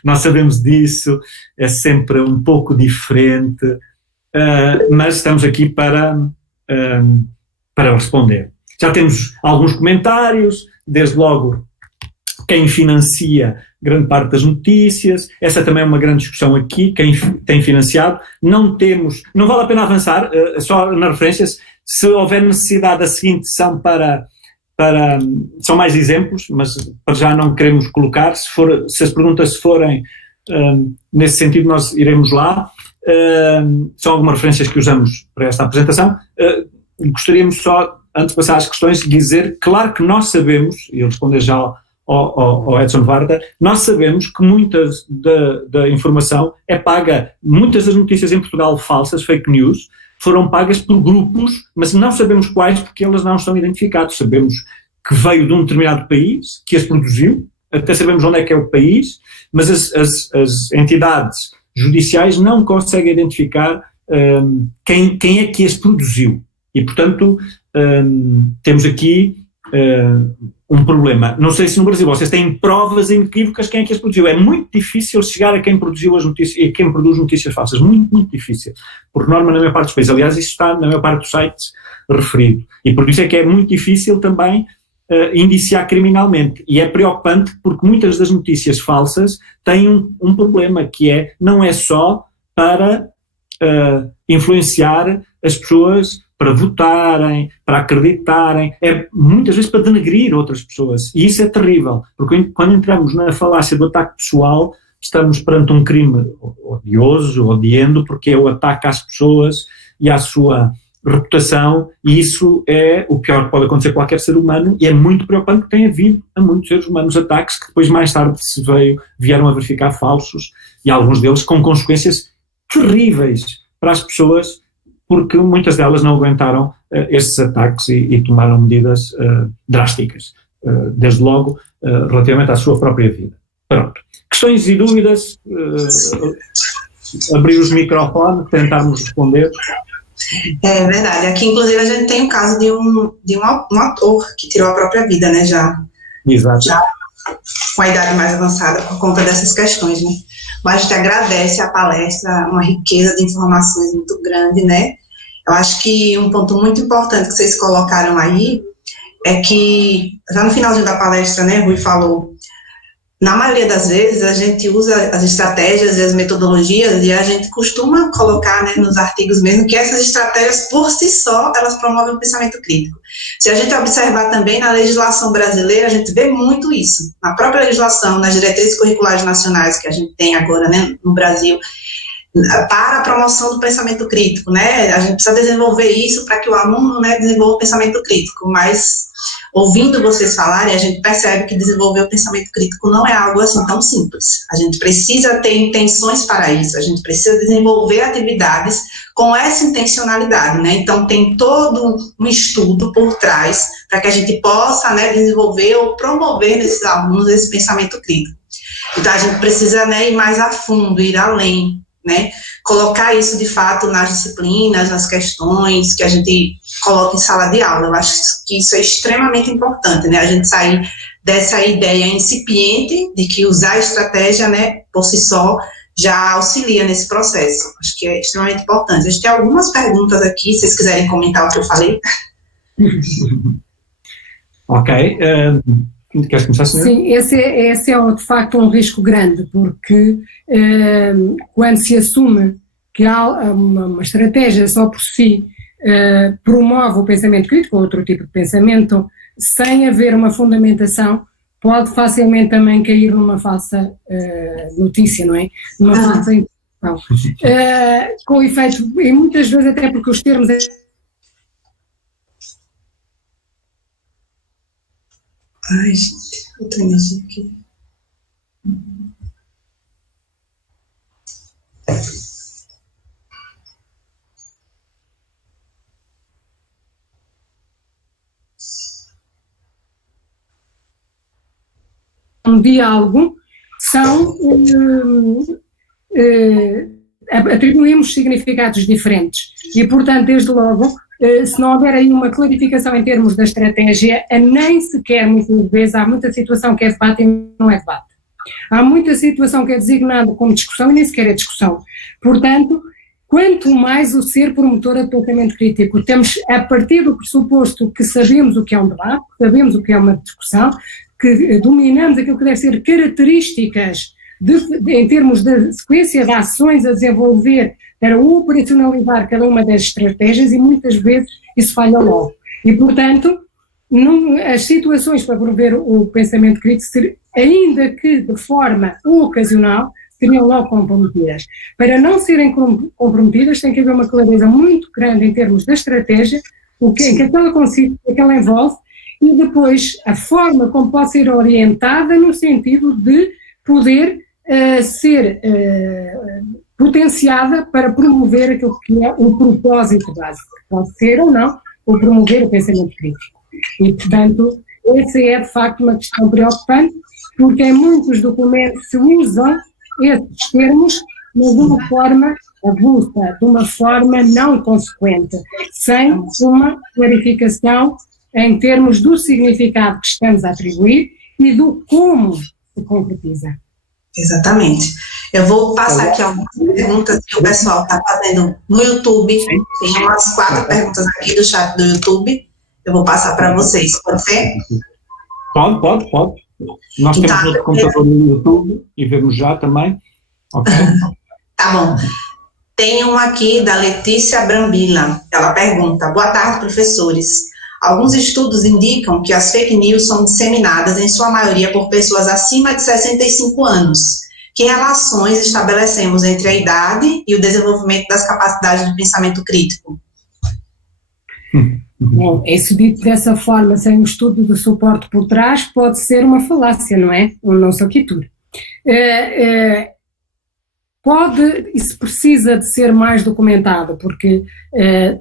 nós sabemos disso, é sempre um pouco diferente, mas estamos aqui para responder. Já temos alguns comentários, desde logo quem financia grande parte das notícias, essa também é uma grande discussão aqui, quem tem financiado, não vale a pena avançar, só nas referências, se houver necessidade a seguinte são são mais exemplos, mas para já não queremos colocar, se as perguntas forem nesse sentido nós iremos lá, são algumas referências que usamos para esta apresentação. Gostaríamos só, antes de passar às questões, dizer, claro que nós sabemos, e eu responder já ao Edson Varda, nós sabemos que muita da informação é paga, muitas das notícias em Portugal falsas, fake news, foram pagas por grupos, mas não sabemos quais porque elas não estão identificados. Sabemos que veio de um determinado país, que as produziu, até sabemos onde é que é o país, mas as entidades judiciais não conseguem identificar quem é que as produziu. E, portanto, temos aqui um problema. Não sei se no Brasil vocês têm provas inequívocas quem é que as produziu. É muito difícil chegar a quem produziu as notícias e quem produz notícias falsas. Muito, muito difícil. Por norma, na maior parte dos países. Aliás, isso está na maior parte dos sites referido. E por isso é que é muito difícil também indiciar criminalmente. E é preocupante porque muitas das notícias falsas têm um problema, que não é só para influenciar as pessoas para votarem, para acreditarem, é muitas vezes para denegrir outras pessoas. E isso é terrível, porque quando entramos na falácia do ataque pessoal, estamos perante um crime odioso, odiando, porque é o ataque às pessoas e à sua reputação, e isso é o pior que pode acontecer a qualquer ser humano, e é muito preocupante que tem havido a muitos seres humanos ataques que depois mais tarde vieram a verificar falsos, e alguns deles com consequências terríveis para as pessoas, porque muitas delas não aguentaram estes ataques e tomaram medidas drásticas, desde logo relativamente à sua própria vida. Pronto. Questões e dúvidas, abrir os microfones, tentarmos responder. É verdade. Aqui, inclusive, a gente tem o caso de um ator que tirou a própria vida, né, já. Exato. Já com a idade mais avançada por conta dessas questões, né. Mas a gente agradece a palestra, uma riqueza de informações muito grande, né. Eu acho que um ponto muito importante que vocês colocaram aí é que, já no finalzinho da palestra, né, Rui falou, na maioria das vezes a gente usa as estratégias e as metodologias e a gente costuma colocar, né, nos artigos mesmo, que essas estratégias por si só, elas promovem o pensamento crítico. Se a gente observar também na legislação brasileira, a gente vê muito isso. Na própria legislação, nas diretrizes curriculares nacionais que a gente tem agora, né, no Brasil, para a promoção do pensamento crítico, né, a gente precisa desenvolver isso para que o aluno, né, desenvolva o pensamento crítico, mas ouvindo vocês falarem, a gente percebe que desenvolver o pensamento crítico não é algo assim tão simples. A gente precisa ter intenções para isso, a gente precisa desenvolver atividades com essa intencionalidade, né, então tem todo um estudo por trás para que a gente possa, né, desenvolver ou promover nesses alunos esse pensamento crítico. Então a gente precisa, né, ir mais a fundo, ir além, né, colocar isso de fato nas disciplinas, nas questões que a gente coloca em sala de aula. Eu acho que isso é extremamente importante, né, a gente sair dessa ideia incipiente de que usar a estratégia, né, por si só, já auxilia nesse processo. Acho que é extremamente importante. A gente tem algumas perguntas aqui, se vocês quiserem comentar o que eu falei. Ok. Queres começar, senhor? Sim, esse é de facto um risco grande, porque quando se assume que há uma estratégia só por si promove o pensamento crítico ou outro tipo de pensamento, sem haver uma fundamentação, pode facilmente também cair numa falsa notícia, não é? Numa falsa informação. Com efeito, e muitas vezes até porque os termos... Ai, gente, eu tô energia aqui. Um diálogo são atribuímos significados diferentes e, portanto, desde logo, se não houver aí uma clarificação em termos da estratégia, nem sequer, muitas vezes, há muita situação que é debate e não é debate. Há muita situação que é designada como discussão e nem sequer é discussão. Portanto, quanto mais o ser promotora de pensamento crítico, temos a partir do pressuposto que sabemos o que é um debate, sabemos o que é uma discussão, que dominamos aquilo que deve ser características em termos de sequência de ações a desenvolver para operacionalizar cada uma das estratégias e muitas vezes isso falha logo. E, portanto, as situações para promover o pensamento crítico, ainda que de forma ocasional, seriam logo comprometidas. Para não serem comprometidas tem que haver uma clareza muito grande em termos da estratégia, o que aquela consiste, o que ela envolve, e depois a forma como pode ser orientada no sentido de poder ser potenciada para promover aquilo que é o propósito básico, pode ser ou não, ou promover o pensamento crítico. E, portanto, essa é de facto uma questão preocupante, porque em muitos documentos se usam esses termos, mas de uma forma avulsa, de uma forma não consequente, sem uma clarificação em termos do significado que estamos a atribuir e do como se concretiza. Exatamente. Eu vou passar aqui algumas perguntas que o pessoal está fazendo no YouTube. Tem umas 4 perguntas aqui do chat do YouTube. Eu vou passar para vocês. Pode ser? Pode. Nós temos outro computador no YouTube e vemos já também. Ok. Tá bom. Tem uma aqui da Letícia Brambila. Ela pergunta: boa tarde, professores. Alguns estudos indicam que as fake news são disseminadas, em sua maioria, por pessoas acima de 65 anos. Que relações estabelecemos entre a idade e o desenvolvimento das capacidades de pensamento crítico? Bom, isso dito dessa forma, sem um estudo de suporte por trás, pode ser uma falácia, não é? Ou não sei o que tudo. Isso precisa de ser mais documentado, porque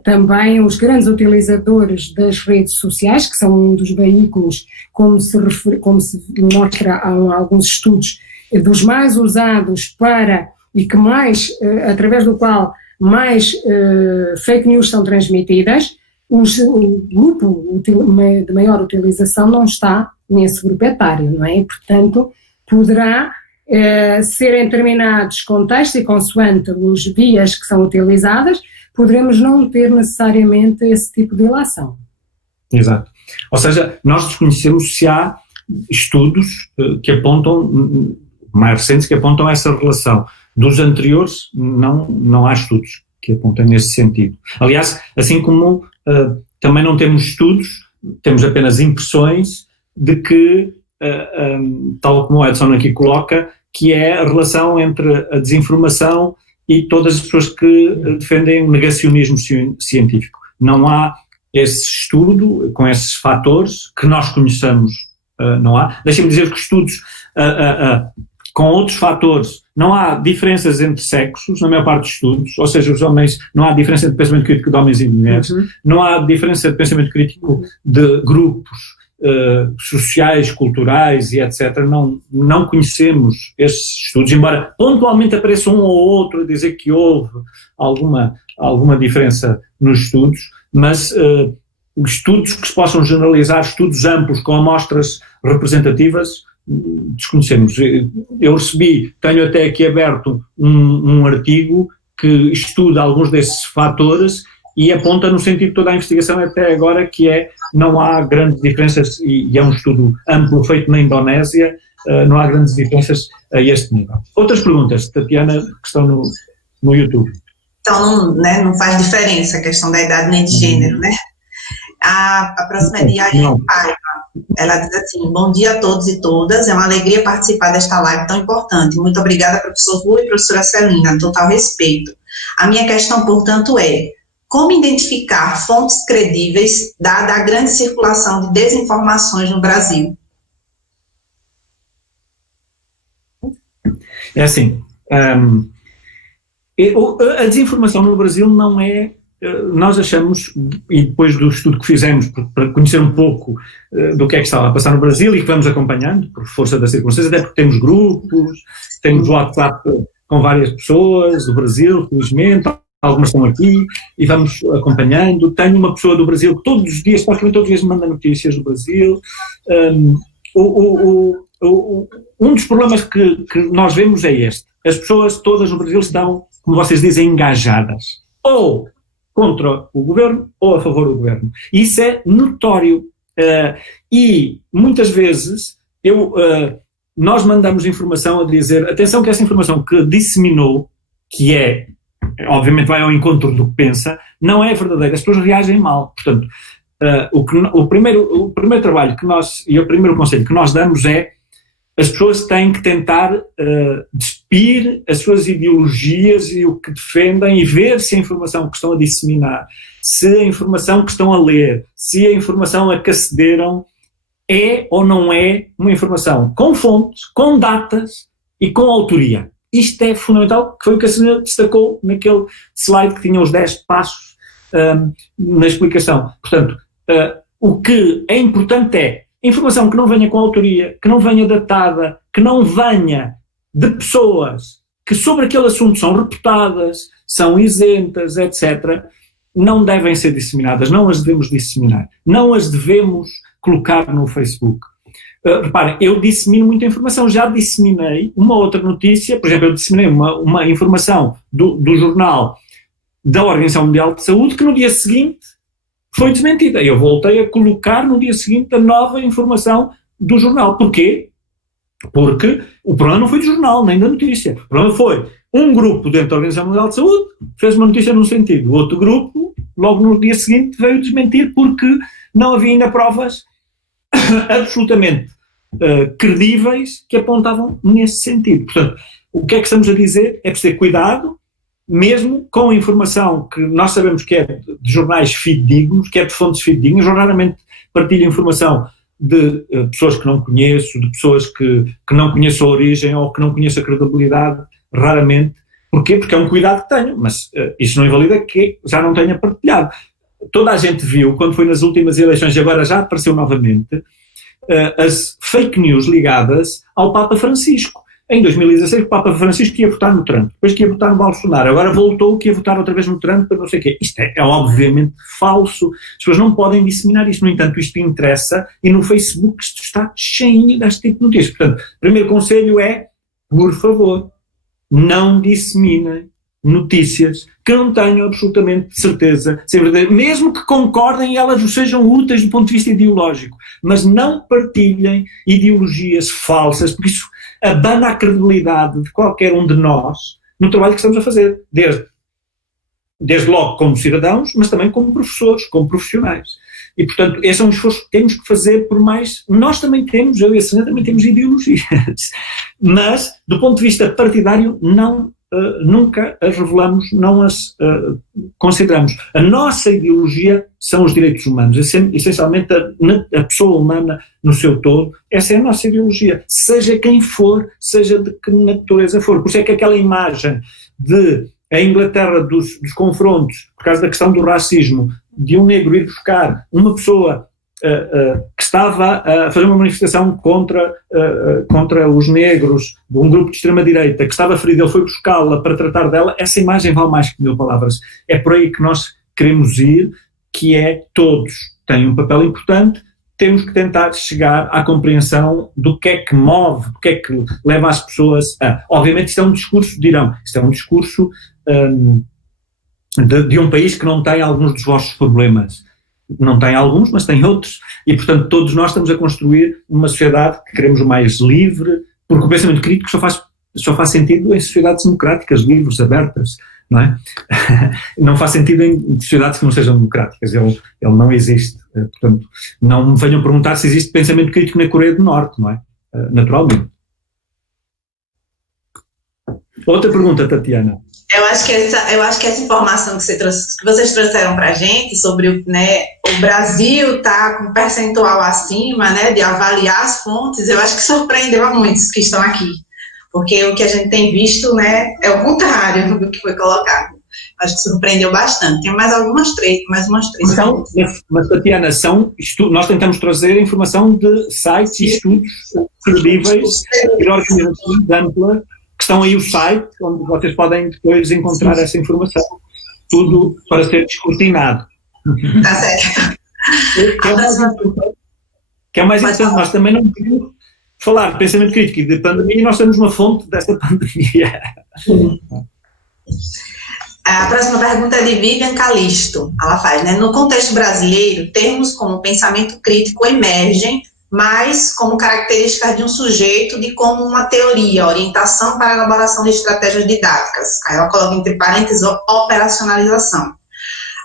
também os grandes utilizadores das redes sociais, que são um dos veículos, como se mostra em alguns estudos, dos mais usados para, e que mais, através do qual mais fake news são transmitidas, o grupo de maior utilização não está nesse grupo etário, não é? E, portanto, poderá ser em determinados contextos e consoante os vias que são utilizadas, poderemos não ter necessariamente esse tipo de ilação. Exato. Ou seja, nós desconhecemos se há estudos que apontam, mais recentes, que apontam essa relação. Dos anteriores, não há estudos que apontem nesse sentido. Aliás, assim como também não temos estudos, temos apenas impressões de que, tal como o Edson aqui coloca, que é a relação entre a desinformação e todas as pessoas que defendem o negacionismo científico. Não há esse estudo com esses fatores que nós conheçamos, não há. Deixem-me dizer que estudos com outros fatores, não há diferenças entre sexos, na maior parte dos estudos, ou seja, os homens, não há diferença de pensamento crítico de homens e de mulheres, não há diferença de pensamento crítico de grupos sociais, culturais e etc. Não conhecemos esses estudos, embora pontualmente apareça um ou outro a dizer que houve alguma diferença nos estudos, mas estudos que se possam generalizar, estudos amplos com amostras representativas, desconhecemos. Eu tenho até aqui aberto um artigo que estuda alguns desses fatores e aponta no sentido de toda a investigação até agora, que não há grandes diferenças, e é um estudo amplo feito na Indonésia, não há grandes diferenças a este nível. Outras perguntas, Tatiana, que estão no YouTube. Então, não faz diferença a questão da idade nem de gênero, né? A próxima é de Ariane Paiva. Ela diz assim: bom dia a todos e todas, é uma alegria participar desta live tão importante. Muito obrigada, professor Rui e professora Celina, total respeito. A minha questão, portanto, é: como identificar fontes credíveis, dada a grande circulação de desinformações no Brasil? É assim, a desinformação no Brasil não é, nós achamos, e depois do estudo que fizemos, para conhecer um pouco do que é que estava a passar no Brasil e que vamos acompanhando, por força das circunstâncias, até porque temos grupos, temos WhatsApp com várias pessoas do Brasil, felizmente, algumas estão aqui, e vamos acompanhando. Tenho uma pessoa do Brasil que todos os dias, praticamente todos os dias, me manda notícias do Brasil. Um dos problemas que nós vemos é este: as pessoas todas no Brasil estão, como vocês dizem, engajadas, ou contra o governo ou a favor do governo. Isso é notório. E muitas vezes nós mandamos informação a dizer, atenção que essa informação que disseminou, que obviamente vai ao encontro do que pensa, não é verdadeira, as pessoas reagem mal. Portanto, o primeiro trabalho que nós, e o primeiro conselho que nós damos é: as pessoas têm que tentar despir as suas ideologias e o que defendem, e ver se a informação que estão a disseminar, se a informação que estão a ler, se a informação a que acederam é ou não é uma informação com fontes, com datas e com autoria. Isto é fundamental, que foi o que a senhora destacou naquele slide que tinha os 10 passos na explicação. Portanto, o que é importante é informação que não venha com autoria, que não venha datada, que não venha de pessoas que sobre aquele assunto são reputadas, são isentas, etc., não devem ser disseminadas, não as devemos disseminar, não as devemos colocar no Facebook. Reparem, eu dissemino muita informação, já disseminei uma outra notícia, por exemplo, eu disseminei uma informação do jornal da Organização Mundial de Saúde que no dia seguinte foi desmentida. Eu voltei a colocar no dia seguinte a nova informação do jornal. Porquê? Porque o problema não foi do jornal, nem da notícia. O problema foi um grupo dentro da Organização Mundial de Saúde fez uma notícia num sentido, o outro grupo, logo no dia seguinte, veio desmentir porque não havia ainda provas absolutamente credíveis que apontavam nesse sentido. Portanto, o que é que estamos a dizer? É preciso ter cuidado, mesmo com a informação que nós sabemos que é de jornais fidedignos, que é de fontes fidedignas. Eu raramente partilho informação de pessoas que não conheço, de pessoas que não conheço a origem ou que não conheço a credibilidade, raramente, Porquê? Porque é um cuidado que tenho, mas isso não invalida que já não tenha partilhado. Toda a gente viu, quando foi nas últimas eleições, e agora já apareceu novamente, as fake news ligadas ao Papa Francisco. Em 2016 o Papa Francisco ia votar no Trump, depois que ia votar no Bolsonaro, agora voltou que ia votar outra vez no Trump para não sei o quê. Isto é obviamente falso, as pessoas não podem disseminar isto, no entanto isto interessa e no Facebook isto está cheio deste tipo de notícias. Portanto, o primeiro conselho é, por favor, não disseminem notícias que não tenham absolutamente certeza, mesmo que concordem e elas sejam úteis do ponto de vista ideológico, mas não partilhem ideologias falsas, porque isso abana a credibilidade de qualquer um de nós no trabalho que estamos a fazer, desde logo como cidadãos, mas também como professores, como profissionais. E, portanto, esse é um esforço que temos que fazer, por mais... Nós também temos, eu e a Sena também temos ideologias, mas, do ponto de vista partidário, nunca as revelamos, não as consideramos. A nossa ideologia são os direitos humanos, essencialmente a pessoa humana no seu todo, essa é a nossa ideologia, seja quem for, seja de que natureza for. Por isso é que aquela imagem de a Inglaterra dos confrontos, por causa da questão do racismo, de um negro ir buscar uma pessoa que estava a fazer uma manifestação contra os negros, de um grupo de extrema-direita, que estava ferido, ele foi buscá-la para tratar dela, essa imagem vale mais que 1000 palavras. É por aí que nós queremos ir, que é todos têm um papel importante, temos que tentar chegar à compreensão do que é que move, do que é que leva as pessoas a... Obviamente isto é um discurso, dirão, isto é um discurso de um país que não tem alguns dos vossos problemas. Não tem alguns, mas tem outros, e portanto todos nós estamos a construir uma sociedade que queremos o mais livre, porque o pensamento crítico só faz sentido em sociedades democráticas, livres, abertas, não é? Não faz sentido em sociedades que não sejam democráticas, ele não existe. Portanto, não me venham perguntar se existe pensamento crítico na Coreia do Norte, não é? Naturalmente. Outra pergunta, Tatiana. Eu acho que essa informação que vocês trouxeram para a gente sobre o Brasil tá com um percentual acima, né, de avaliar as fontes, eu acho que surpreendeu a muitos que estão aqui, porque o que a gente tem visto, né, é o contrário do que foi colocado. Acho que surpreendeu bastante. Tem mais umas três. Então, mas Tatiana, nós tentamos trazer informação de sites e estudos credíveis de organizações amplas, que estão aí o site, onde vocês podem depois encontrar essa informação. Tudo para ser descortinado. Está certo. Que é o mais importante. Nós também não podemos falar de pensamento crítico e de pandemia, e nós temos uma fonte dessa pandemia. A próxima pergunta é de Vivian Calisto. Ela faz, né? No contexto brasileiro, termos como pensamento crítico emergem mas como características de um sujeito de como uma teoria, orientação para a elaboração de estratégias didáticas. Aí ela coloca entre parênteses operacionalização.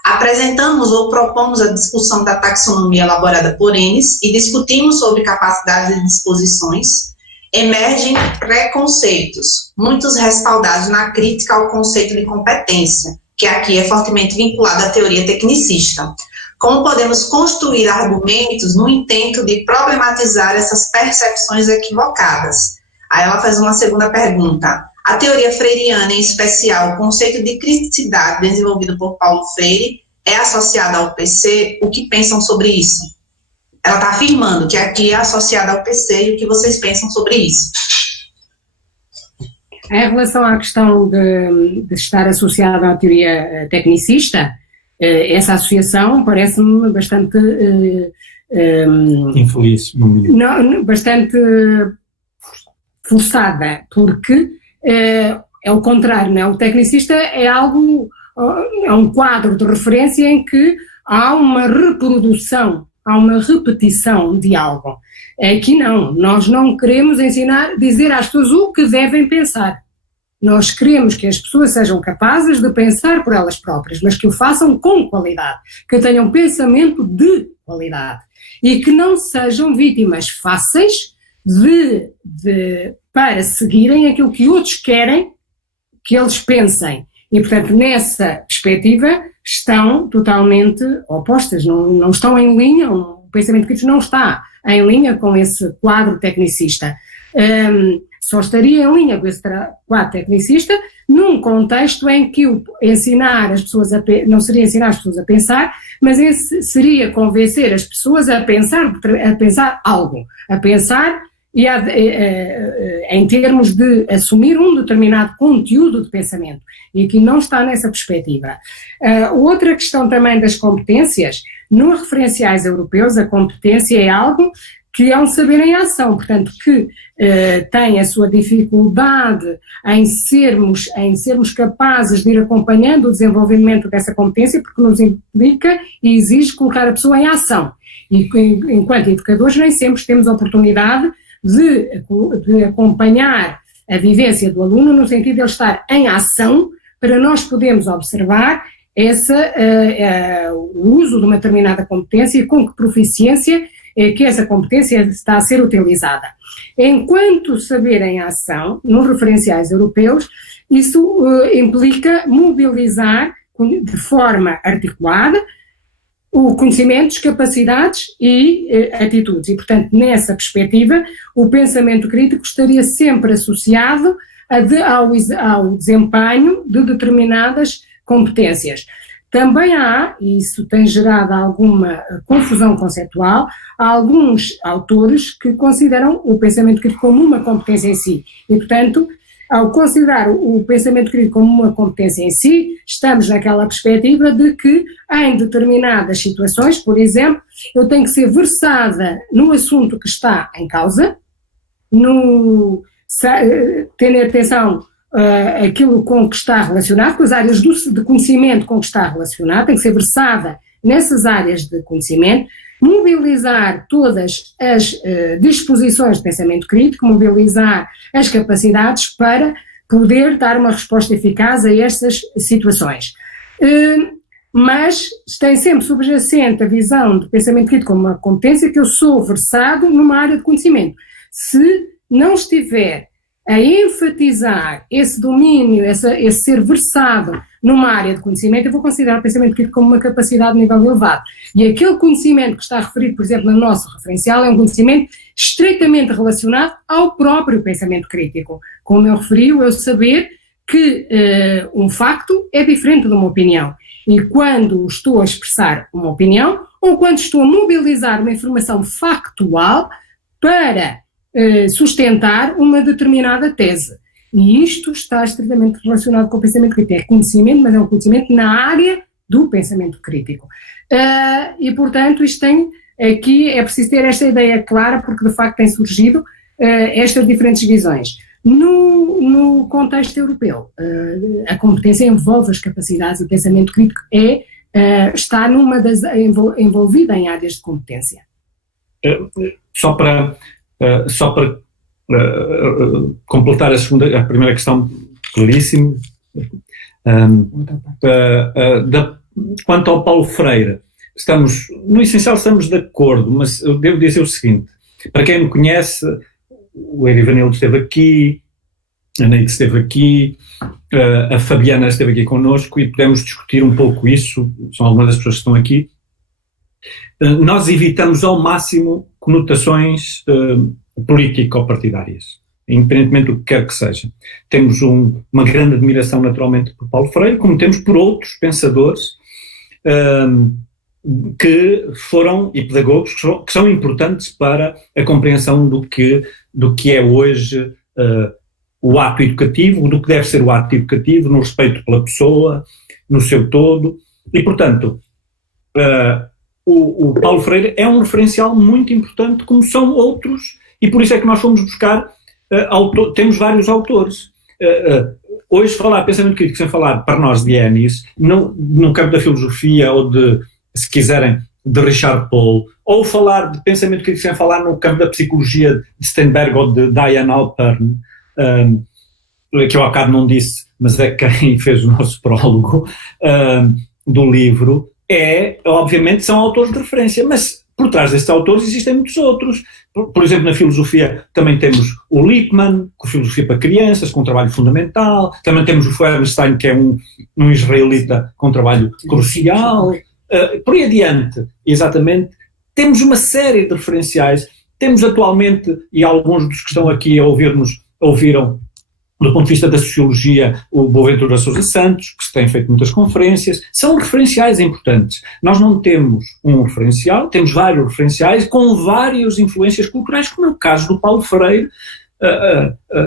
Apresentamos ou propomos a discussão da taxonomia elaborada por Enes e discutimos sobre capacidades e disposições. Emergem preconceitos, muitos respaldados na crítica ao conceito de competência, que aqui é fortemente vinculado à teoria tecnicista. Como podemos construir argumentos no intento de problematizar essas percepções equivocadas? Aí ela faz uma segunda pergunta. A teoria freiriana, em especial o conceito de criticidade desenvolvido por Paulo Freire, é associada ao PC? O que pensam sobre isso? Ela está afirmando que aqui é associada ao PC e o que vocês pensam sobre isso? Em relação à questão de estar associada à teoria tecnicista, essa associação parece-me bastante... infeliz, não, bastante forçada, porque é o contrário, não é? O tecnicista é um quadro de referência em que há uma reprodução, há uma repetição de algo. Aqui não, nós não queremos dizer às pessoas o que devem pensar. Nós queremos que as pessoas sejam capazes de pensar por elas próprias, mas que o façam com qualidade, que tenham pensamento de qualidade e que não sejam vítimas fáceis para seguirem aquilo que outros querem que eles pensem. E, portanto, nessa perspectiva, estão totalmente opostas, não estão em linha, o pensamento crítico não está em linha com esse quadro tecnicista. Só estaria em linha com esse quadro tecnicista num contexto em que ensinar as pessoas não seria ensinar as pessoas a pensar, mas seria convencer as pessoas a pensar algo, a pensar e em termos de assumir um determinado conteúdo de pensamento. E aqui não está nessa perspectiva. Outra questão também das competências, nos referenciais europeus, a competência é algo que é um saber em ação, portanto, que tem a sua dificuldade em sermos capazes de ir acompanhando o desenvolvimento dessa competência, porque nos implica e exige colocar a pessoa em ação. E enquanto educadores nem sempre temos a oportunidade de acompanhar a vivência do aluno no sentido de ele estar em ação para nós podermos observar o uso de uma determinada competência e com que proficiência é que essa competência está a ser utilizada. Enquanto saber em ação, nos referenciais europeus, isso implica mobilizar de forma articulada o conhecimentos, capacidades e atitudes. E, portanto, nessa perspectiva, o pensamento crítico estaria sempre associado ao desempenho de determinadas competências. Também e isso tem gerado alguma confusão conceitual, há alguns autores que consideram o pensamento crítico como uma competência em si. E, portanto, ao considerar o pensamento crítico como uma competência em si, estamos naquela perspectiva de que, em determinadas situações, por exemplo, eu tenho que ser versada no assunto que está em causa, ter atenção aquilo com que está relacionado, com as áreas de conhecimento com que está relacionado, tem que ser versada nessas áreas de conhecimento, mobilizar todas as disposições de pensamento crítico, mobilizar as capacidades para poder dar uma resposta eficaz a estas situações. Mas tem sempre subjacente a visão de pensamento crítico como uma competência que eu sou versado numa área de conhecimento. Se não estiver a enfatizar esse domínio, esse ser versado numa área de conhecimento, eu vou considerar o pensamento crítico como uma capacidade de nível elevado. E aquele conhecimento que está referido, por exemplo, no nosso referencial, é um conhecimento estreitamente relacionado ao próprio pensamento crítico. Como eu referi, eu saber que um facto é diferente de uma opinião. E quando estou a expressar uma opinião, ou quando estou a mobilizar uma informação factual para sustentar uma determinada tese. E isto está estritamente relacionado com o pensamento crítico. É conhecimento, mas é um conhecimento na área do pensamento crítico. E, portanto, isto aqui é preciso ter esta ideia clara, porque de facto têm surgido estas diferentes visões. No contexto europeu, a competência envolve as capacidades, o pensamento crítico está envolvida em áreas de competência. Só para completar a primeira questão, claríssimo, quanto ao Paulo Freire, no essencial estamos de acordo, mas eu devo dizer o seguinte, para quem me conhece, o Erivanildo esteve aqui, a Neide esteve aqui, a Fabiana esteve aqui connosco e podemos discutir um pouco isso, são algumas das pessoas que estão aqui. Nós evitamos ao máximo conotações político-partidárias, independentemente do que quer que seja. Temos uma grande admiração naturalmente por Paulo Freire, como temos por outros pensadores que foram, e pedagogos que são importantes para a compreensão do que é hoje o ato educativo, do que deve ser o ato educativo, no respeito pela pessoa, no seu todo, e portanto o Paulo Freire é um referencial muito importante, como são outros, e por isso é que nós fomos buscar temos vários autores. Hoje falar pensamento crítico sem falar para nós de Ennis, no campo da filosofia ou se quiserem, de Richard Paul, ou falar de pensamento crítico sem falar no campo da psicologia de Steinberg ou de Diane Alpern, que eu há bocado não disse, mas é quem fez o nosso prólogo do livro, obviamente são autores de referência, mas por trás desses autores existem muitos outros. Por exemplo, na filosofia também temos o Lippmann, com Filosofia para Crianças, com um trabalho fundamental, também temos o Feuerstein, que é um israelita com um trabalho crucial, por aí adiante, exatamente. Temos uma série de referenciais, temos atualmente, e alguns dos que estão aqui a ouvir-nos ouviram Do ponto de vista da sociologia, o Boaventura Sousa Santos, que se tem feito muitas conferências, são referenciais importantes. Nós não temos um referencial, temos vários referenciais com várias influências culturais, como é o caso do Paulo Freire,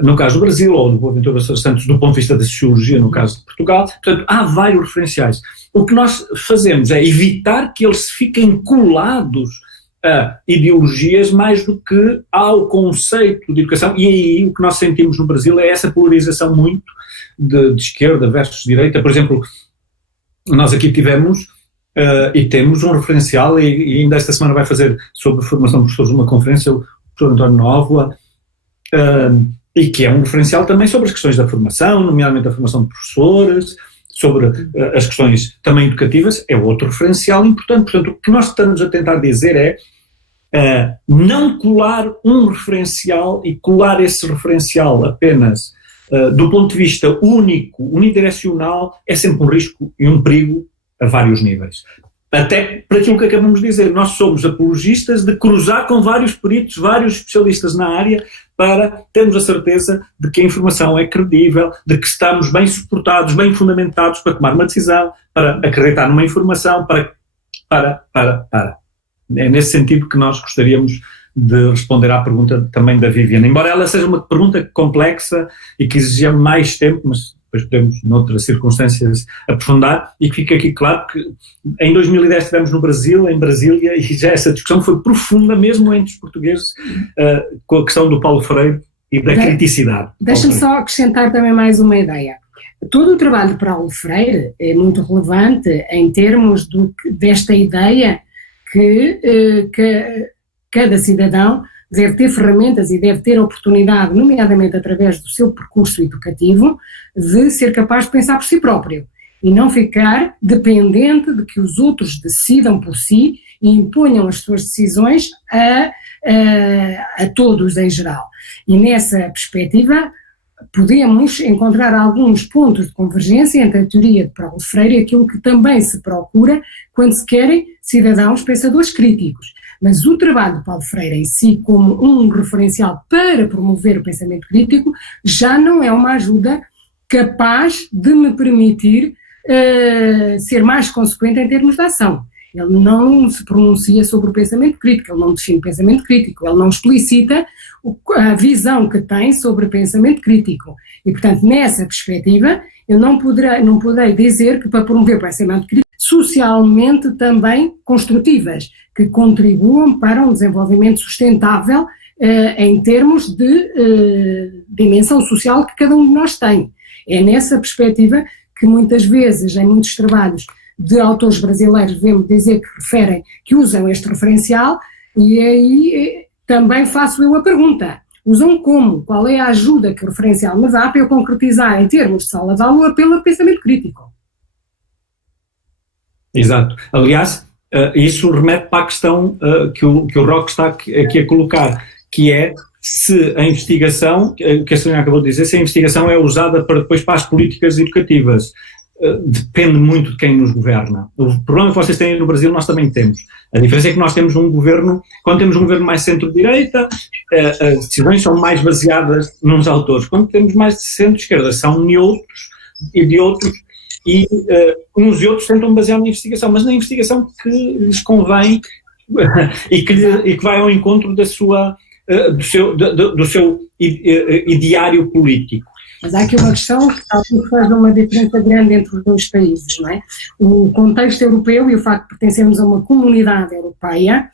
no caso do Brasil, ou do Boaventura Sousa Santos, do ponto de vista da sociologia, no caso de Portugal. Portanto, há vários referenciais. O que nós fazemos é evitar que eles fiquem colados a ideologias mais do que ao conceito de educação, e aí o que nós sentimos no Brasil é essa polarização muito de esquerda versus direita. Por exemplo, nós aqui tivemos e temos um referencial, e ainda esta semana vai fazer sobre a formação de professores uma conferência, o professor António Nóvoa, e que é um referencial também sobre as questões da formação, nomeadamente a formação de professores, sobre as questões também educativas, é outro referencial importante. Portanto, o que nós estamos a tentar dizer é não colar um referencial e colar esse referencial apenas do ponto de vista único, unidirecional, é sempre um risco e um perigo a vários níveis. Até para aquilo que acabamos de dizer, nós somos apologistas de cruzar com vários peritos, vários especialistas na área, para termos a certeza de que a informação é credível, de que estamos bem suportados, bem fundamentados para tomar uma decisão, para acreditar numa informação, para. É nesse sentido que nós gostaríamos de responder à pergunta também da Viviane. Embora ela seja uma pergunta complexa e que exigia mais tempo, mas depois podemos, noutras circunstâncias, aprofundar, e que fica aqui claro que em 2010 estivemos no Brasil, em Brasília, e já essa discussão foi profunda mesmo entre os portugueses, com a questão do Paulo Freire e da criticidade. Deixa-me só acrescentar também mais uma ideia. Todo o trabalho de Paulo Freire é muito relevante em termos desta ideia que cada cidadão deve ter ferramentas e deve ter a oportunidade, nomeadamente através do seu percurso educativo, de ser capaz de pensar por si próprio e não ficar dependente de que os outros decidam por si e imponham as suas decisões a todos em geral. E nessa perspectiva podemos encontrar alguns pontos de convergência entre a teoria de Paulo Freire e aquilo que também se procura quando se querem cidadãos pensadores críticos. Mas o trabalho de Paulo Freire em si, como um referencial para promover o pensamento crítico, já não é uma ajuda capaz de me permitir ser mais consequente em termos de ação. Ele não se pronuncia sobre o pensamento crítico, ele não define o pensamento crítico, ele não explicita a visão que tem sobre o pensamento crítico. E, portanto, nessa perspectiva, eu não poderei dizer que para promover o pensamento crítico, socialmente também construtivas, que contribuam para um desenvolvimento sustentável em termos de dimensão social que cada um de nós tem. É nessa perspectiva que muitas vezes, em muitos trabalhos de autores brasileiros, devemos dizer que usam este referencial, e aí também faço eu a pergunta. Usam como? Qual é a ajuda que o referencial me dá para eu concretizar em termos de sala de aula pelo pensamento crítico? Exato. Aliás, isso remete para a questão que o Roque está aqui a colocar, que é se a investigação, que a senhora acabou de dizer, se a investigação é usada para as políticas educativas. Depende muito de quem nos governa. O problema que vocês têm no Brasil nós também temos. A diferença é que nós temos um governo, quando temos um governo mais centro-direita, as decisões são mais baseadas nos autores. Quando temos mais de centro-esquerda, são neutros e de outros, e uns e outros tentam basear na investigação, mas na investigação que lhes convém e que vai ao encontro do seu ideário político. Mas há aqui uma questão que talvez faça uma diferença grande entre os dois países, não é? O contexto europeu e o facto de pertencermos a uma comunidade europeia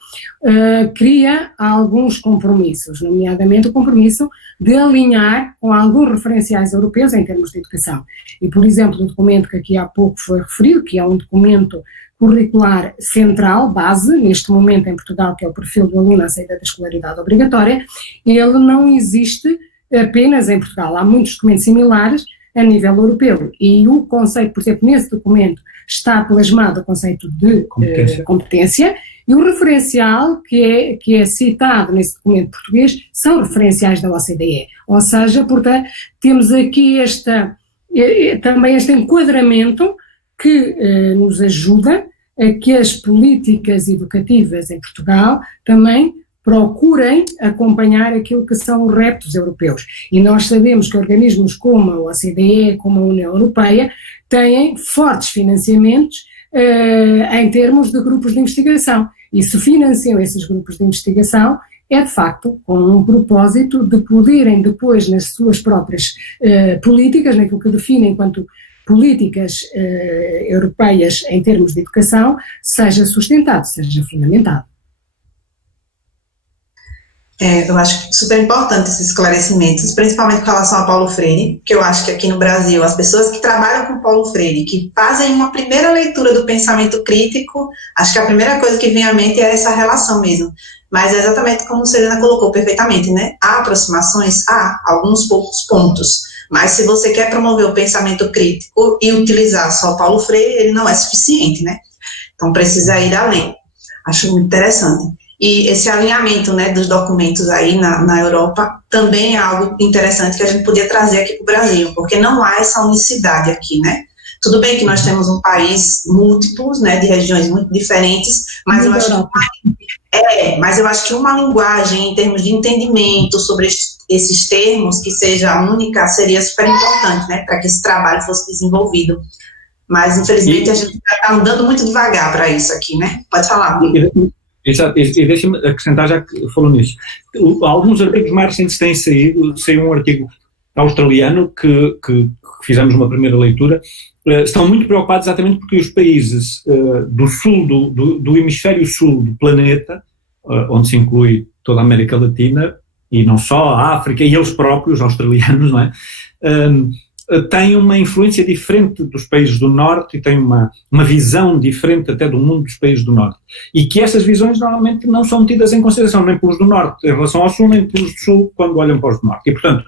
cria alguns compromissos, nomeadamente o compromisso de alinhar com alguns referenciais europeus em termos de educação. E, por exemplo, o documento que aqui há pouco foi referido, que é um documento curricular central, base, neste momento em Portugal, que é o perfil do aluno à saída da escolaridade obrigatória, ele não existe apenas em Portugal. Há muitos documentos similares a nível europeu e o conceito, por exemplo, nesse documento está plasmado o conceito de competência e o referencial que é citado nesse documento português são referenciais da OCDE. Ou seja, portanto, temos aqui também este enquadramento que nos ajuda a que as políticas educativas em Portugal também procurem acompanhar aquilo que são os reptos europeus. E nós sabemos que organismos como a OCDE, como a União Europeia, têm fortes financiamentos em termos de grupos de investigação. E se financiam esses grupos de investigação, é de facto com um propósito de poderem depois, nas suas próprias políticas, naquilo que definem enquanto políticas europeias em termos de educação, seja sustentado, seja fundamentado. Eu acho super importante esses esclarecimentos, principalmente com relação a Paulo Freire, que eu acho que aqui no Brasil, as pessoas que trabalham com Paulo Freire, que fazem uma primeira leitura do pensamento crítico, acho que a primeira coisa que vem à mente é essa relação mesmo. Mas é exatamente como a Serena colocou perfeitamente, né? Há aproximações, há alguns poucos pontos, mas se você quer promover o pensamento crítico e utilizar só Paulo Freire, ele não é suficiente, né? Então precisa ir além. Acho muito interessante. E esse alinhamento, né, dos documentos aí na Europa também é algo interessante que a gente podia trazer aqui para o Brasil, porque não há essa unicidade aqui, né? Tudo bem que nós temos um país múltiplos, né, de regiões muito diferentes, mas eu acho que uma linguagem em termos de entendimento sobre esses termos que seja única seria super importante, né, para que esse trabalho fosse desenvolvido. Mas infelizmente a gente está andando muito devagar para isso aqui, né? Pode falar. Exato, e deixa-me acrescentar, já que falou nisso, alguns artigos mais recentes têm saído, saiu um artigo australiano que fizemos uma primeira leitura, estão muito preocupados exatamente porque os países do sul, do hemisfério sul do planeta, onde se inclui toda a América Latina, e não só a África, e eles próprios, australianos, não é? Têm uma influência diferente dos países do Norte e têm uma visão diferente até do mundo dos países do Norte. E que essas visões normalmente não são tidas em consideração nem pelos do Norte em relação ao Sul, nem pelos do Sul quando olham para os do Norte. E, portanto,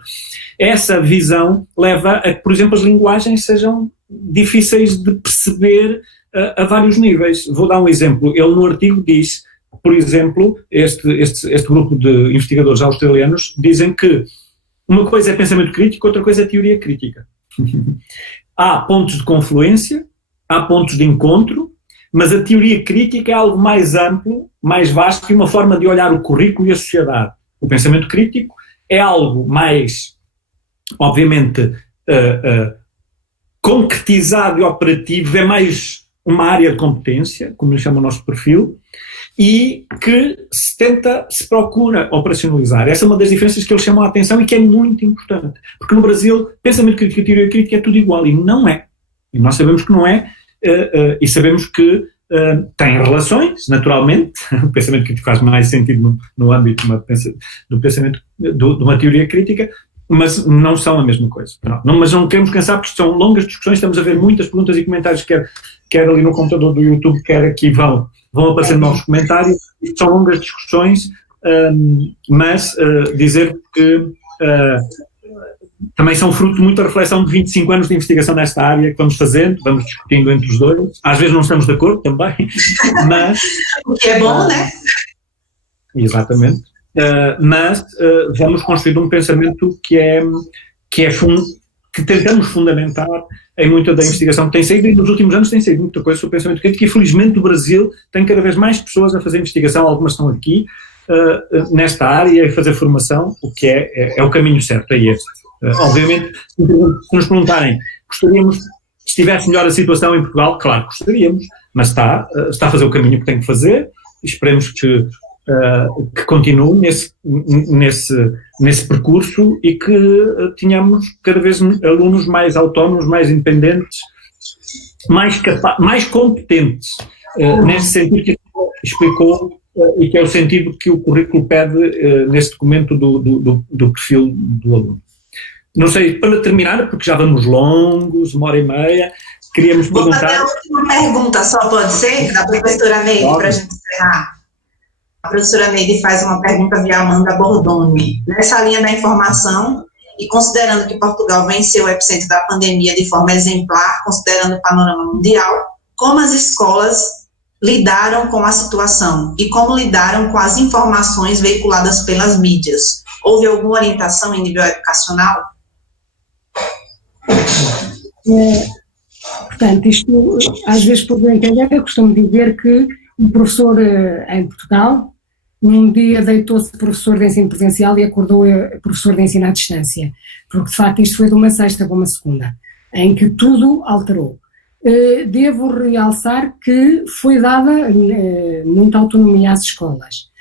essa visão leva a que, por exemplo, as linguagens sejam difíceis de perceber a vários níveis. Vou dar um exemplo. Ele no artigo diz, por exemplo, este grupo de investigadores australianos dizem que uma coisa é pensamento crítico, outra coisa é teoria crítica. Há pontos de confluência, há pontos de encontro, mas a teoria crítica é algo mais amplo, mais vasto e uma forma de olhar o currículo e a sociedade. O pensamento crítico é algo mais, obviamente, concretizado e operativo, é mais uma área de competência, como lhe chama o nosso perfil, e que se procura operacionalizar. Essa é uma das diferenças que eles chamam a atenção e que é muito importante. Porque no Brasil, pensamento crítico e teoria crítica é tudo igual, e não é. E nós sabemos que não é, e sabemos que tem relações, naturalmente. O pensamento crítico faz mais sentido no âmbito do pensamento, de uma teoria crítica, mas não são a mesma coisa. Mas não queremos cansar, porque são longas discussões, estamos a ver muitas perguntas e comentários, quer ali no computador do YouTube, quer aqui vão aparecendo novos comentários. São longas discussões, mas dizer que também são fruto de muita reflexão de 25 anos de investigação nesta área que vamos fazendo, vamos discutindo entre os dois. Às vezes não estamos de acordo também, mas... O que é bom, né? Exatamente. Mas vamos construir um pensamento que tentamos fundamentar em muita da investigação que tem saído, e nos últimos anos tem saído muita coisa sobre o pensamento crítico, e felizmente o Brasil tem cada vez mais pessoas a fazer investigação, algumas estão aqui nesta área, a fazer formação, o que é o caminho certo, é esse. Obviamente, se nos perguntarem, gostaríamos que estivesse melhor a situação em Portugal, claro, gostaríamos, mas está a fazer o caminho que tem que fazer, e esperemos que continue nesse percurso e que tenhamos cada vez alunos mais autónomos, mais independentes, mais competentes, nesse sentido que explicou e que é o sentido que o currículo pede nesse documento do perfil do aluno. Não sei, para terminar, porque já vamos longos, 1h30, queríamos perguntar... Vou fazer a última pergunta, só pode ser, da professora Neide, para a gente encerrar. A professora Neide faz uma pergunta via Amanda Bordoni. Nessa linha da informação, e considerando que Portugal venceu o epicentro da pandemia de forma exemplar, considerando o panorama mundial, como as escolas lidaram com a situação e como lidaram com as informações veiculadas pelas mídias? Houve alguma orientação em nível educacional? Portanto, isto, às vezes, por entender, eu costumo dizer que o professor em Portugal num dia deitou-se professor de ensino presencial e acordou professor de ensino à distância, porque de facto isto foi de uma sexta para uma segunda, em que tudo alterou. Devo realçar que foi dada muita autonomia às escolas.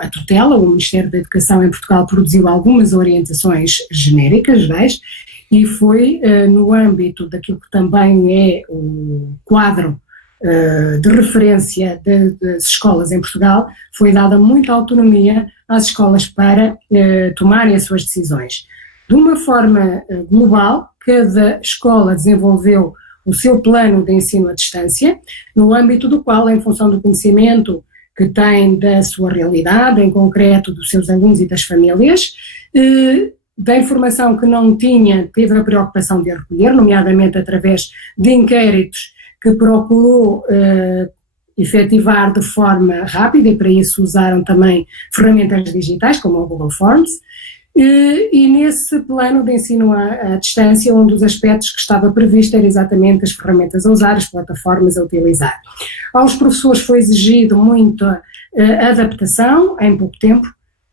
A tutela, o Ministério da Educação em Portugal produziu algumas orientações genéricas, gerais, e foi no âmbito daquilo que também é o quadro de referência das escolas em Portugal, foi dada muita autonomia às escolas para tomarem as suas decisões. De uma forma global, cada escola desenvolveu o seu plano de ensino à distância, no âmbito do qual, em função do conhecimento que tem da sua realidade, em concreto dos seus alunos e das famílias, da informação que não tinha, teve a preocupação de a recolher, nomeadamente através de inquéritos que procurou efetivar de forma rápida, e para isso usaram também ferramentas digitais, como o Google Forms, e nesse plano de ensino à distância, um dos aspectos que estava previsto era exatamente as ferramentas a usar, as plataformas a utilizar. Aos professores foi exigido muita adaptação em pouco tempo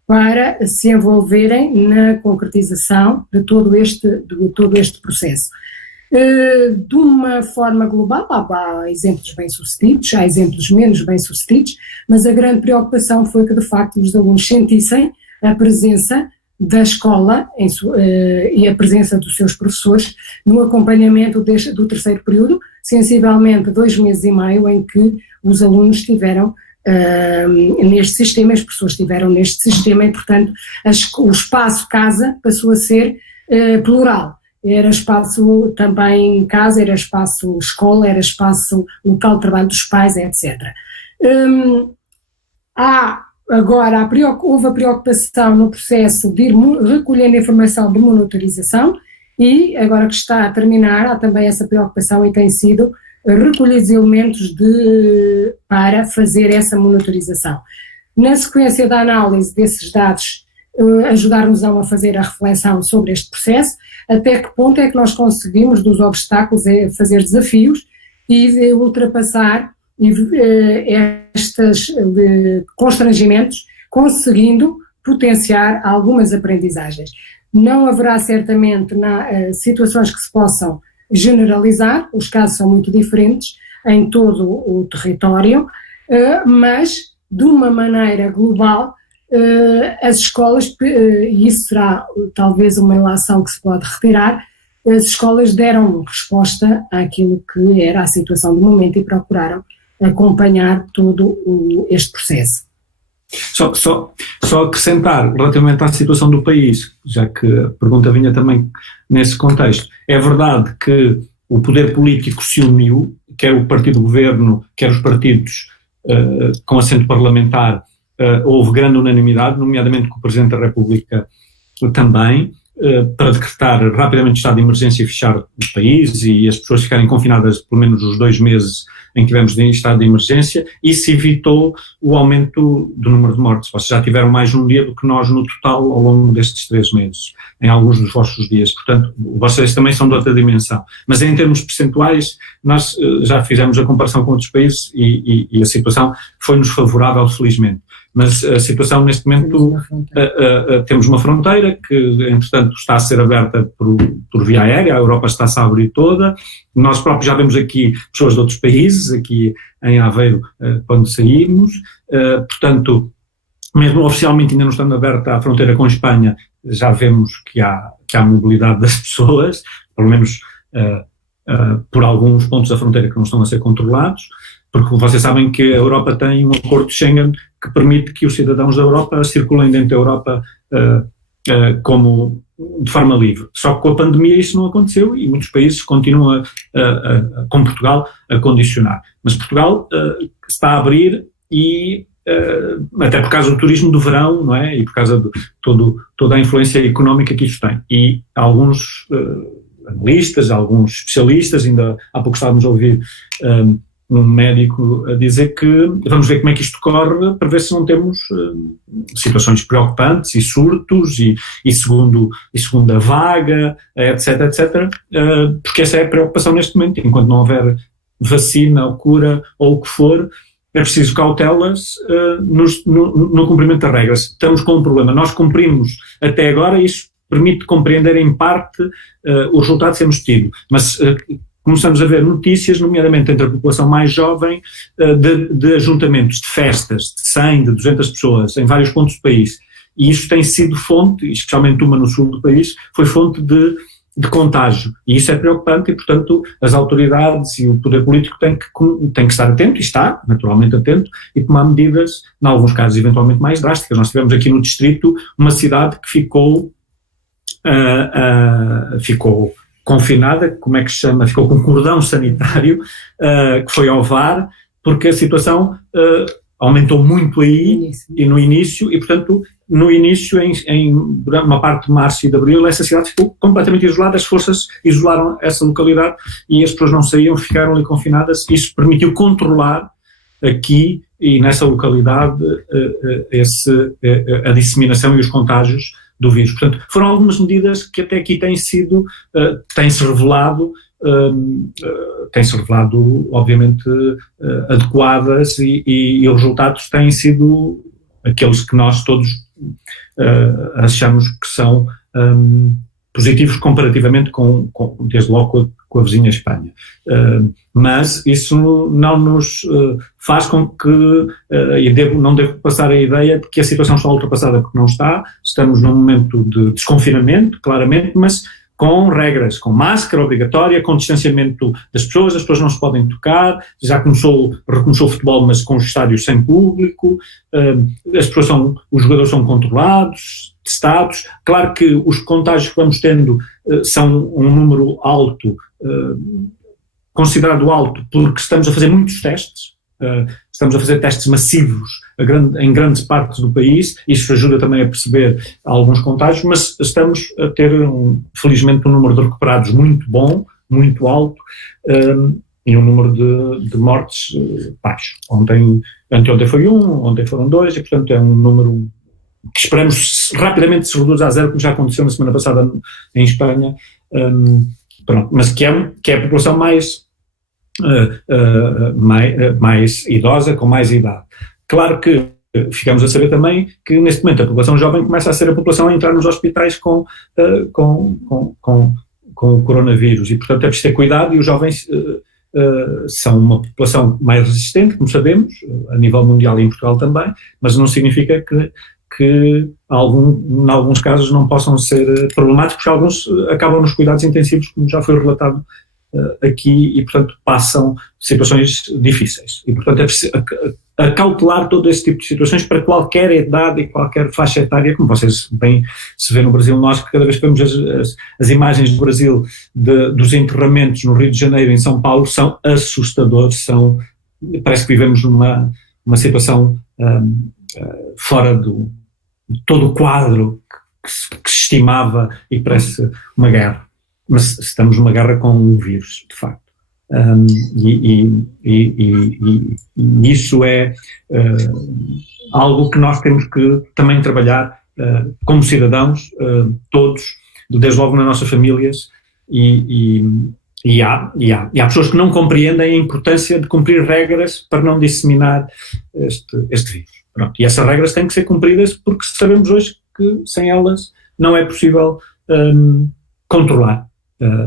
para se envolverem na concretização de todo este processo. De uma forma global, há exemplos bem-sucedidos, há exemplos menos bem-sucedidos, mas a grande preocupação foi que, de facto, os alunos sentissem a presença da escola e a presença dos seus professores no acompanhamento do terceiro período, sensivelmente 2 meses e meio em que os alunos estiveram neste sistema, as pessoas estiveram neste sistema e, portanto, o espaço casa passou a ser plural. Era espaço também em casa, era espaço escola, era espaço local de trabalho dos pais, etc. Agora, houve a preocupação no processo de ir recolhendo informação de monitorização e, agora que está a terminar, há também essa preocupação e tem sido recolhidos elementos para fazer essa monitorização. Na sequência da análise desses dados, ajudar-nos a fazer a reflexão sobre este processo, até que ponto é que nós conseguimos, dos obstáculos, fazer desafios e ultrapassar estes constrangimentos, conseguindo potenciar algumas aprendizagens. Não haverá certamente situações que se possam generalizar, os casos são muito diferentes em todo o território, mas de uma maneira global as escolas, e isso será talvez uma ilação que se pode retirar, as escolas deram resposta àquilo que era a situação do momento e procuraram acompanhar todo este processo. Só acrescentar relativamente à situação do país, já que a pergunta vinha também nesse contexto, é verdade que o poder político se uniu, quer o partido do governo, quer os partidos com assento parlamentar, houve grande unanimidade, nomeadamente com o Presidente da República também, para decretar rapidamente estado de emergência e fechar o país e as pessoas ficarem confinadas pelo menos os 2 meses em que tivemos de estado de emergência. Isso evitou o aumento do número de mortes. Vocês já tiveram mais um dia do que nós no total ao longo destes 3 meses, em alguns dos vossos dias. Portanto, vocês também são de outra dimensão. Mas em termos percentuais, nós já fizemos a comparação com outros países e a situação foi-nos favorável, felizmente. Mas a situação neste momento, temos uma fronteira que, entretanto, está a ser aberta por via aérea, a Europa está-se a abrir toda, nós próprios já vemos aqui pessoas de outros países, aqui em Aveiro, quando saímos, portanto, mesmo oficialmente ainda não estando aberta a fronteira com a Espanha, já vemos que há mobilidade das pessoas, pelo menos por alguns pontos da fronteira que não estão a ser controlados, porque vocês sabem que a Europa tem um acordo de Schengen que permite que os cidadãos da Europa circulem dentro da Europa de forma livre. Só que com a pandemia isso não aconteceu e muitos países continuam, com Portugal, a condicionar. Mas Portugal está a abrir e, até por causa do turismo do verão, não é? E por causa de toda a influência económica que isto tem. E alguns analistas, alguns especialistas, ainda há pouco estávamos a ouvir um médico a dizer que vamos ver como é que isto corre para ver se não temos situações preocupantes e surtos e segunda vaga, etc, porque essa é a preocupação neste momento. Enquanto não houver vacina ou cura ou o que for, é preciso cautelas no cumprimento das regras. Estamos com um problema. Nós cumprimos até agora, isso permite compreender em parte o resultado que temos tido. Mas começamos a ver notícias, nomeadamente entre a população mais jovem, de ajuntamentos, de festas, de 100, de 200 pessoas, em vários pontos do país. E isso tem sido fonte, especialmente uma no sul do país, foi fonte de contágio. E isso é preocupante e, portanto, as autoridades e o poder político têm que estar atento, e está naturalmente atento, e tomar medidas, em alguns casos, eventualmente mais drásticas. Nós tivemos aqui no distrito uma cidade que ficou confinada, como é que se chama? Ficou com cordão sanitário, que foi ao VAR, porque a situação aumentou muito aí e no início, e portanto, no início, em uma parte de março e de abril, essa cidade ficou completamente isolada, as forças isolaram essa localidade e as pessoas não saíam, ficaram ali confinadas. Isso permitiu controlar aqui e nessa localidade a disseminação e os contágios do vírus. Portanto, foram algumas medidas que até aqui têm-se revelado, obviamente, adequadas e os resultados têm sido aqueles que nós todos achamos que são positivos comparativamente desde logo com a vizinha Espanha. Mas isso não nos faz com que, não devo passar a ideia de que a situação está ultrapassada, porque não está. Estamos num momento de desconfinamento, claramente, mas com regras, com máscara obrigatória, com distanciamento das pessoas, as pessoas não se podem tocar, já recomeçou o futebol, mas com os estádios sem público, os jogadores são controlados, testados. Claro que os contágios que vamos tendo são um número alto, considerado alto, porque estamos a fazer muitos testes, estamos a fazer testes massivos em grandes partes do país, isso ajuda também a perceber alguns contágios, mas estamos a ter, felizmente, um número de recuperados muito bom, muito alto, e um número de mortes baixo. Anteontem foi ontem foram 2, e portanto é um número que esperamos rapidamente se reduz a zero, como já aconteceu na semana passada em Espanha, mas que é a população mais idosa, com mais idade. Claro que ficamos a saber também que neste momento a população jovem começa a ser a população a entrar nos hospitais com o coronavírus e, portanto, é preciso ter cuidado, e os jovens são uma população mais resistente, como sabemos, a nível mundial e em Portugal também, mas não significa que em alguns casos não possam ser problemáticos, porque alguns acabam nos cuidados intensivos, como já foi relatado aqui, e portanto passam situações difíceis. E portanto é preciso acautelar todo esse tipo de situações para qualquer idade e qualquer faixa etária, como vocês bem se vê no Brasil. Nós, que cada vez que vemos as imagens do Brasil dos enterramentos no Rio de Janeiro, em São Paulo, são assustadores, parece que vivemos numa situação fora de todo o quadro que se estimava, e parece uma guerra. Mas estamos numa guerra com um vírus, de facto. E isso é algo que nós temos que também trabalhar como cidadãos, todos, desde logo nas nossas famílias, e há pessoas que não compreendem a importância de cumprir regras para não disseminar este vírus. Pronto. E essas regras têm que ser cumpridas, porque sabemos hoje que sem elas não é possível controlar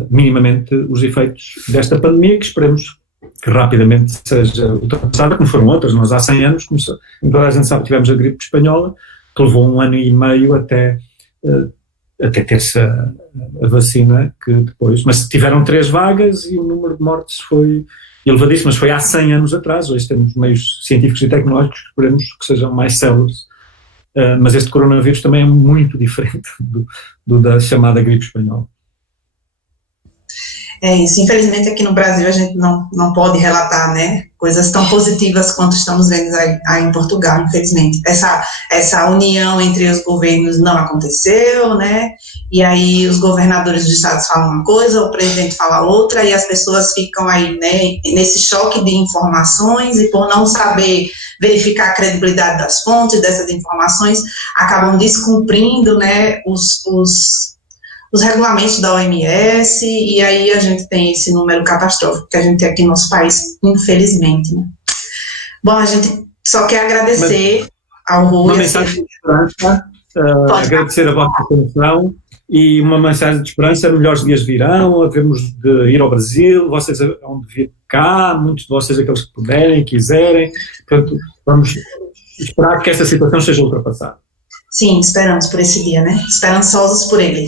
minimamente os efeitos desta pandemia, que esperemos que rapidamente seja ultrapassada, como foram outras. Nós há 100 anos, como toda a gente sabe, tivemos a gripe espanhola, que levou 1 ano e meio até ter-se a vacina, que depois, mas tiveram 3 vagas e o número de mortes foi elevadíssimo, mas foi há 100 anos atrás. Hoje temos meios científicos e tecnológicos que esperemos que sejam mais céleres, mas este coronavírus também é muito diferente da chamada gripe espanhola. É isso, infelizmente aqui no Brasil a gente não pode relatar, né, coisas tão positivas quanto estamos vendo aí em Portugal, infelizmente. Essa união entre os governos não aconteceu, né, e aí os governadores dos estados falam uma coisa, o presidente fala outra, e as pessoas ficam aí, né, nesse choque de informações, e por não saber verificar a credibilidade das fontes dessas informações, acabam descumprindo, né, os regulamentos da OMS, e aí a gente tem esse número catastrófico que a gente tem aqui no nosso país, infelizmente, né? Bom, a gente só quer agradecer ao Rui. Uma mensagem de esperança, agradecer a vossa atenção e uma mensagem de esperança: melhores dias virão, havemos de ir ao Brasil, vocês vão de vir cá, muitos de vocês, aqueles que puderem, quiserem, portanto, vamos esperar que esta situação seja ultrapassada. Sim, esperamos por esse dia, né? Esperançosos por ele.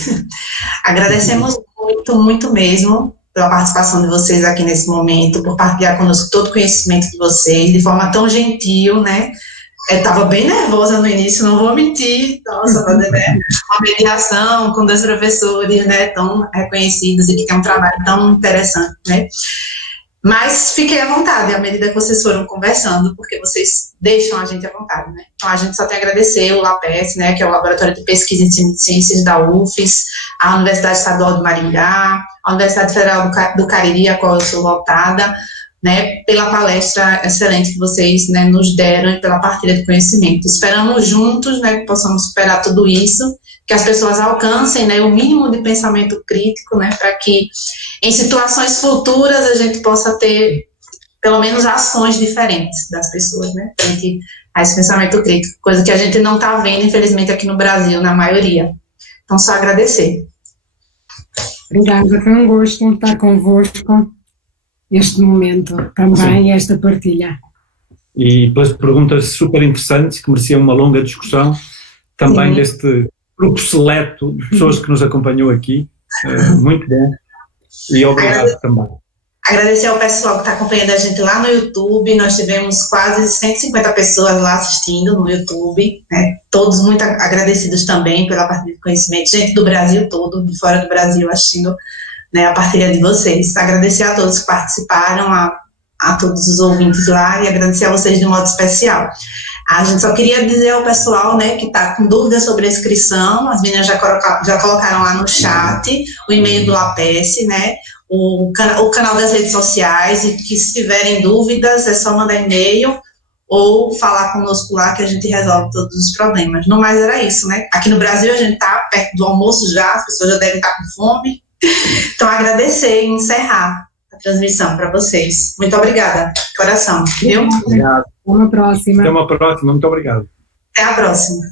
Agradecemos muito, muito mesmo pela participação de vocês aqui nesse momento, por partilhar conosco todo o conhecimento de vocês, de forma tão gentil, né? Eu estava bem nervosa no início, não vou mentir, nossa, fazer, né, uma mediação com 2 professores, né, tão reconhecidos e que tem um trabalho tão interessante, né? Mas fiquei à vontade à medida que vocês foram conversando, porque vocês deixam a gente à vontade, né? Então a gente só tem a agradecer o LAPES, né, que é o Laboratório de Pesquisa em Ciências da UFES, a Universidade Estadual de Maringá, a Universidade Federal do Cariri, a qual eu sou voltada, né, pela palestra excelente que vocês, né, nos deram e pela partilha de conhecimento. Esperamos juntos, né, que possamos superar tudo isso, que as pessoas alcancem, né, o mínimo de pensamento crítico, né, para que em situações futuras a gente possa ter pelo menos ações diferentes das pessoas, né, frente a esse pensamento crítico, coisa que a gente não está vendo, infelizmente, aqui no Brasil, na maioria. Então, só agradecer. Obrigada, foi um gosto estar convosco este momento também. Sim. Esta partilha. E pelas perguntas super interessantes, que mereciam uma longa discussão, também. Sim. Deste grupo seleto de pessoas que nos acompanhou aqui, muito bom, e obrigado também. Agradecer ao pessoal que está acompanhando a gente lá no YouTube. Nós tivemos quase 150 pessoas lá assistindo no YouTube, né? Todos muito agradecidos também pela partilha de conhecimento, gente do Brasil todo, de fora do Brasil assistindo, né, a partilha de vocês. Agradecer a todos que participaram, a todos os ouvintes lá, e agradecer a vocês de modo especial. A gente só queria dizer ao pessoal, né, que está com dúvidas sobre a inscrição, as meninas já colocaram lá no chat o e-mail do LAPES, né, o canal das redes sociais, e que se tiverem dúvidas é só mandar e-mail ou falar conosco lá que a gente resolve todos os problemas. No mais era isso, né? Aqui no Brasil a gente está perto do almoço já, as pessoas já devem estar com fome. Então agradecer e encerrar a transmissão para vocês. Muito obrigada, coração, viu? Obrigado. Até uma próxima. Até uma próxima, muito obrigado. Até a próxima.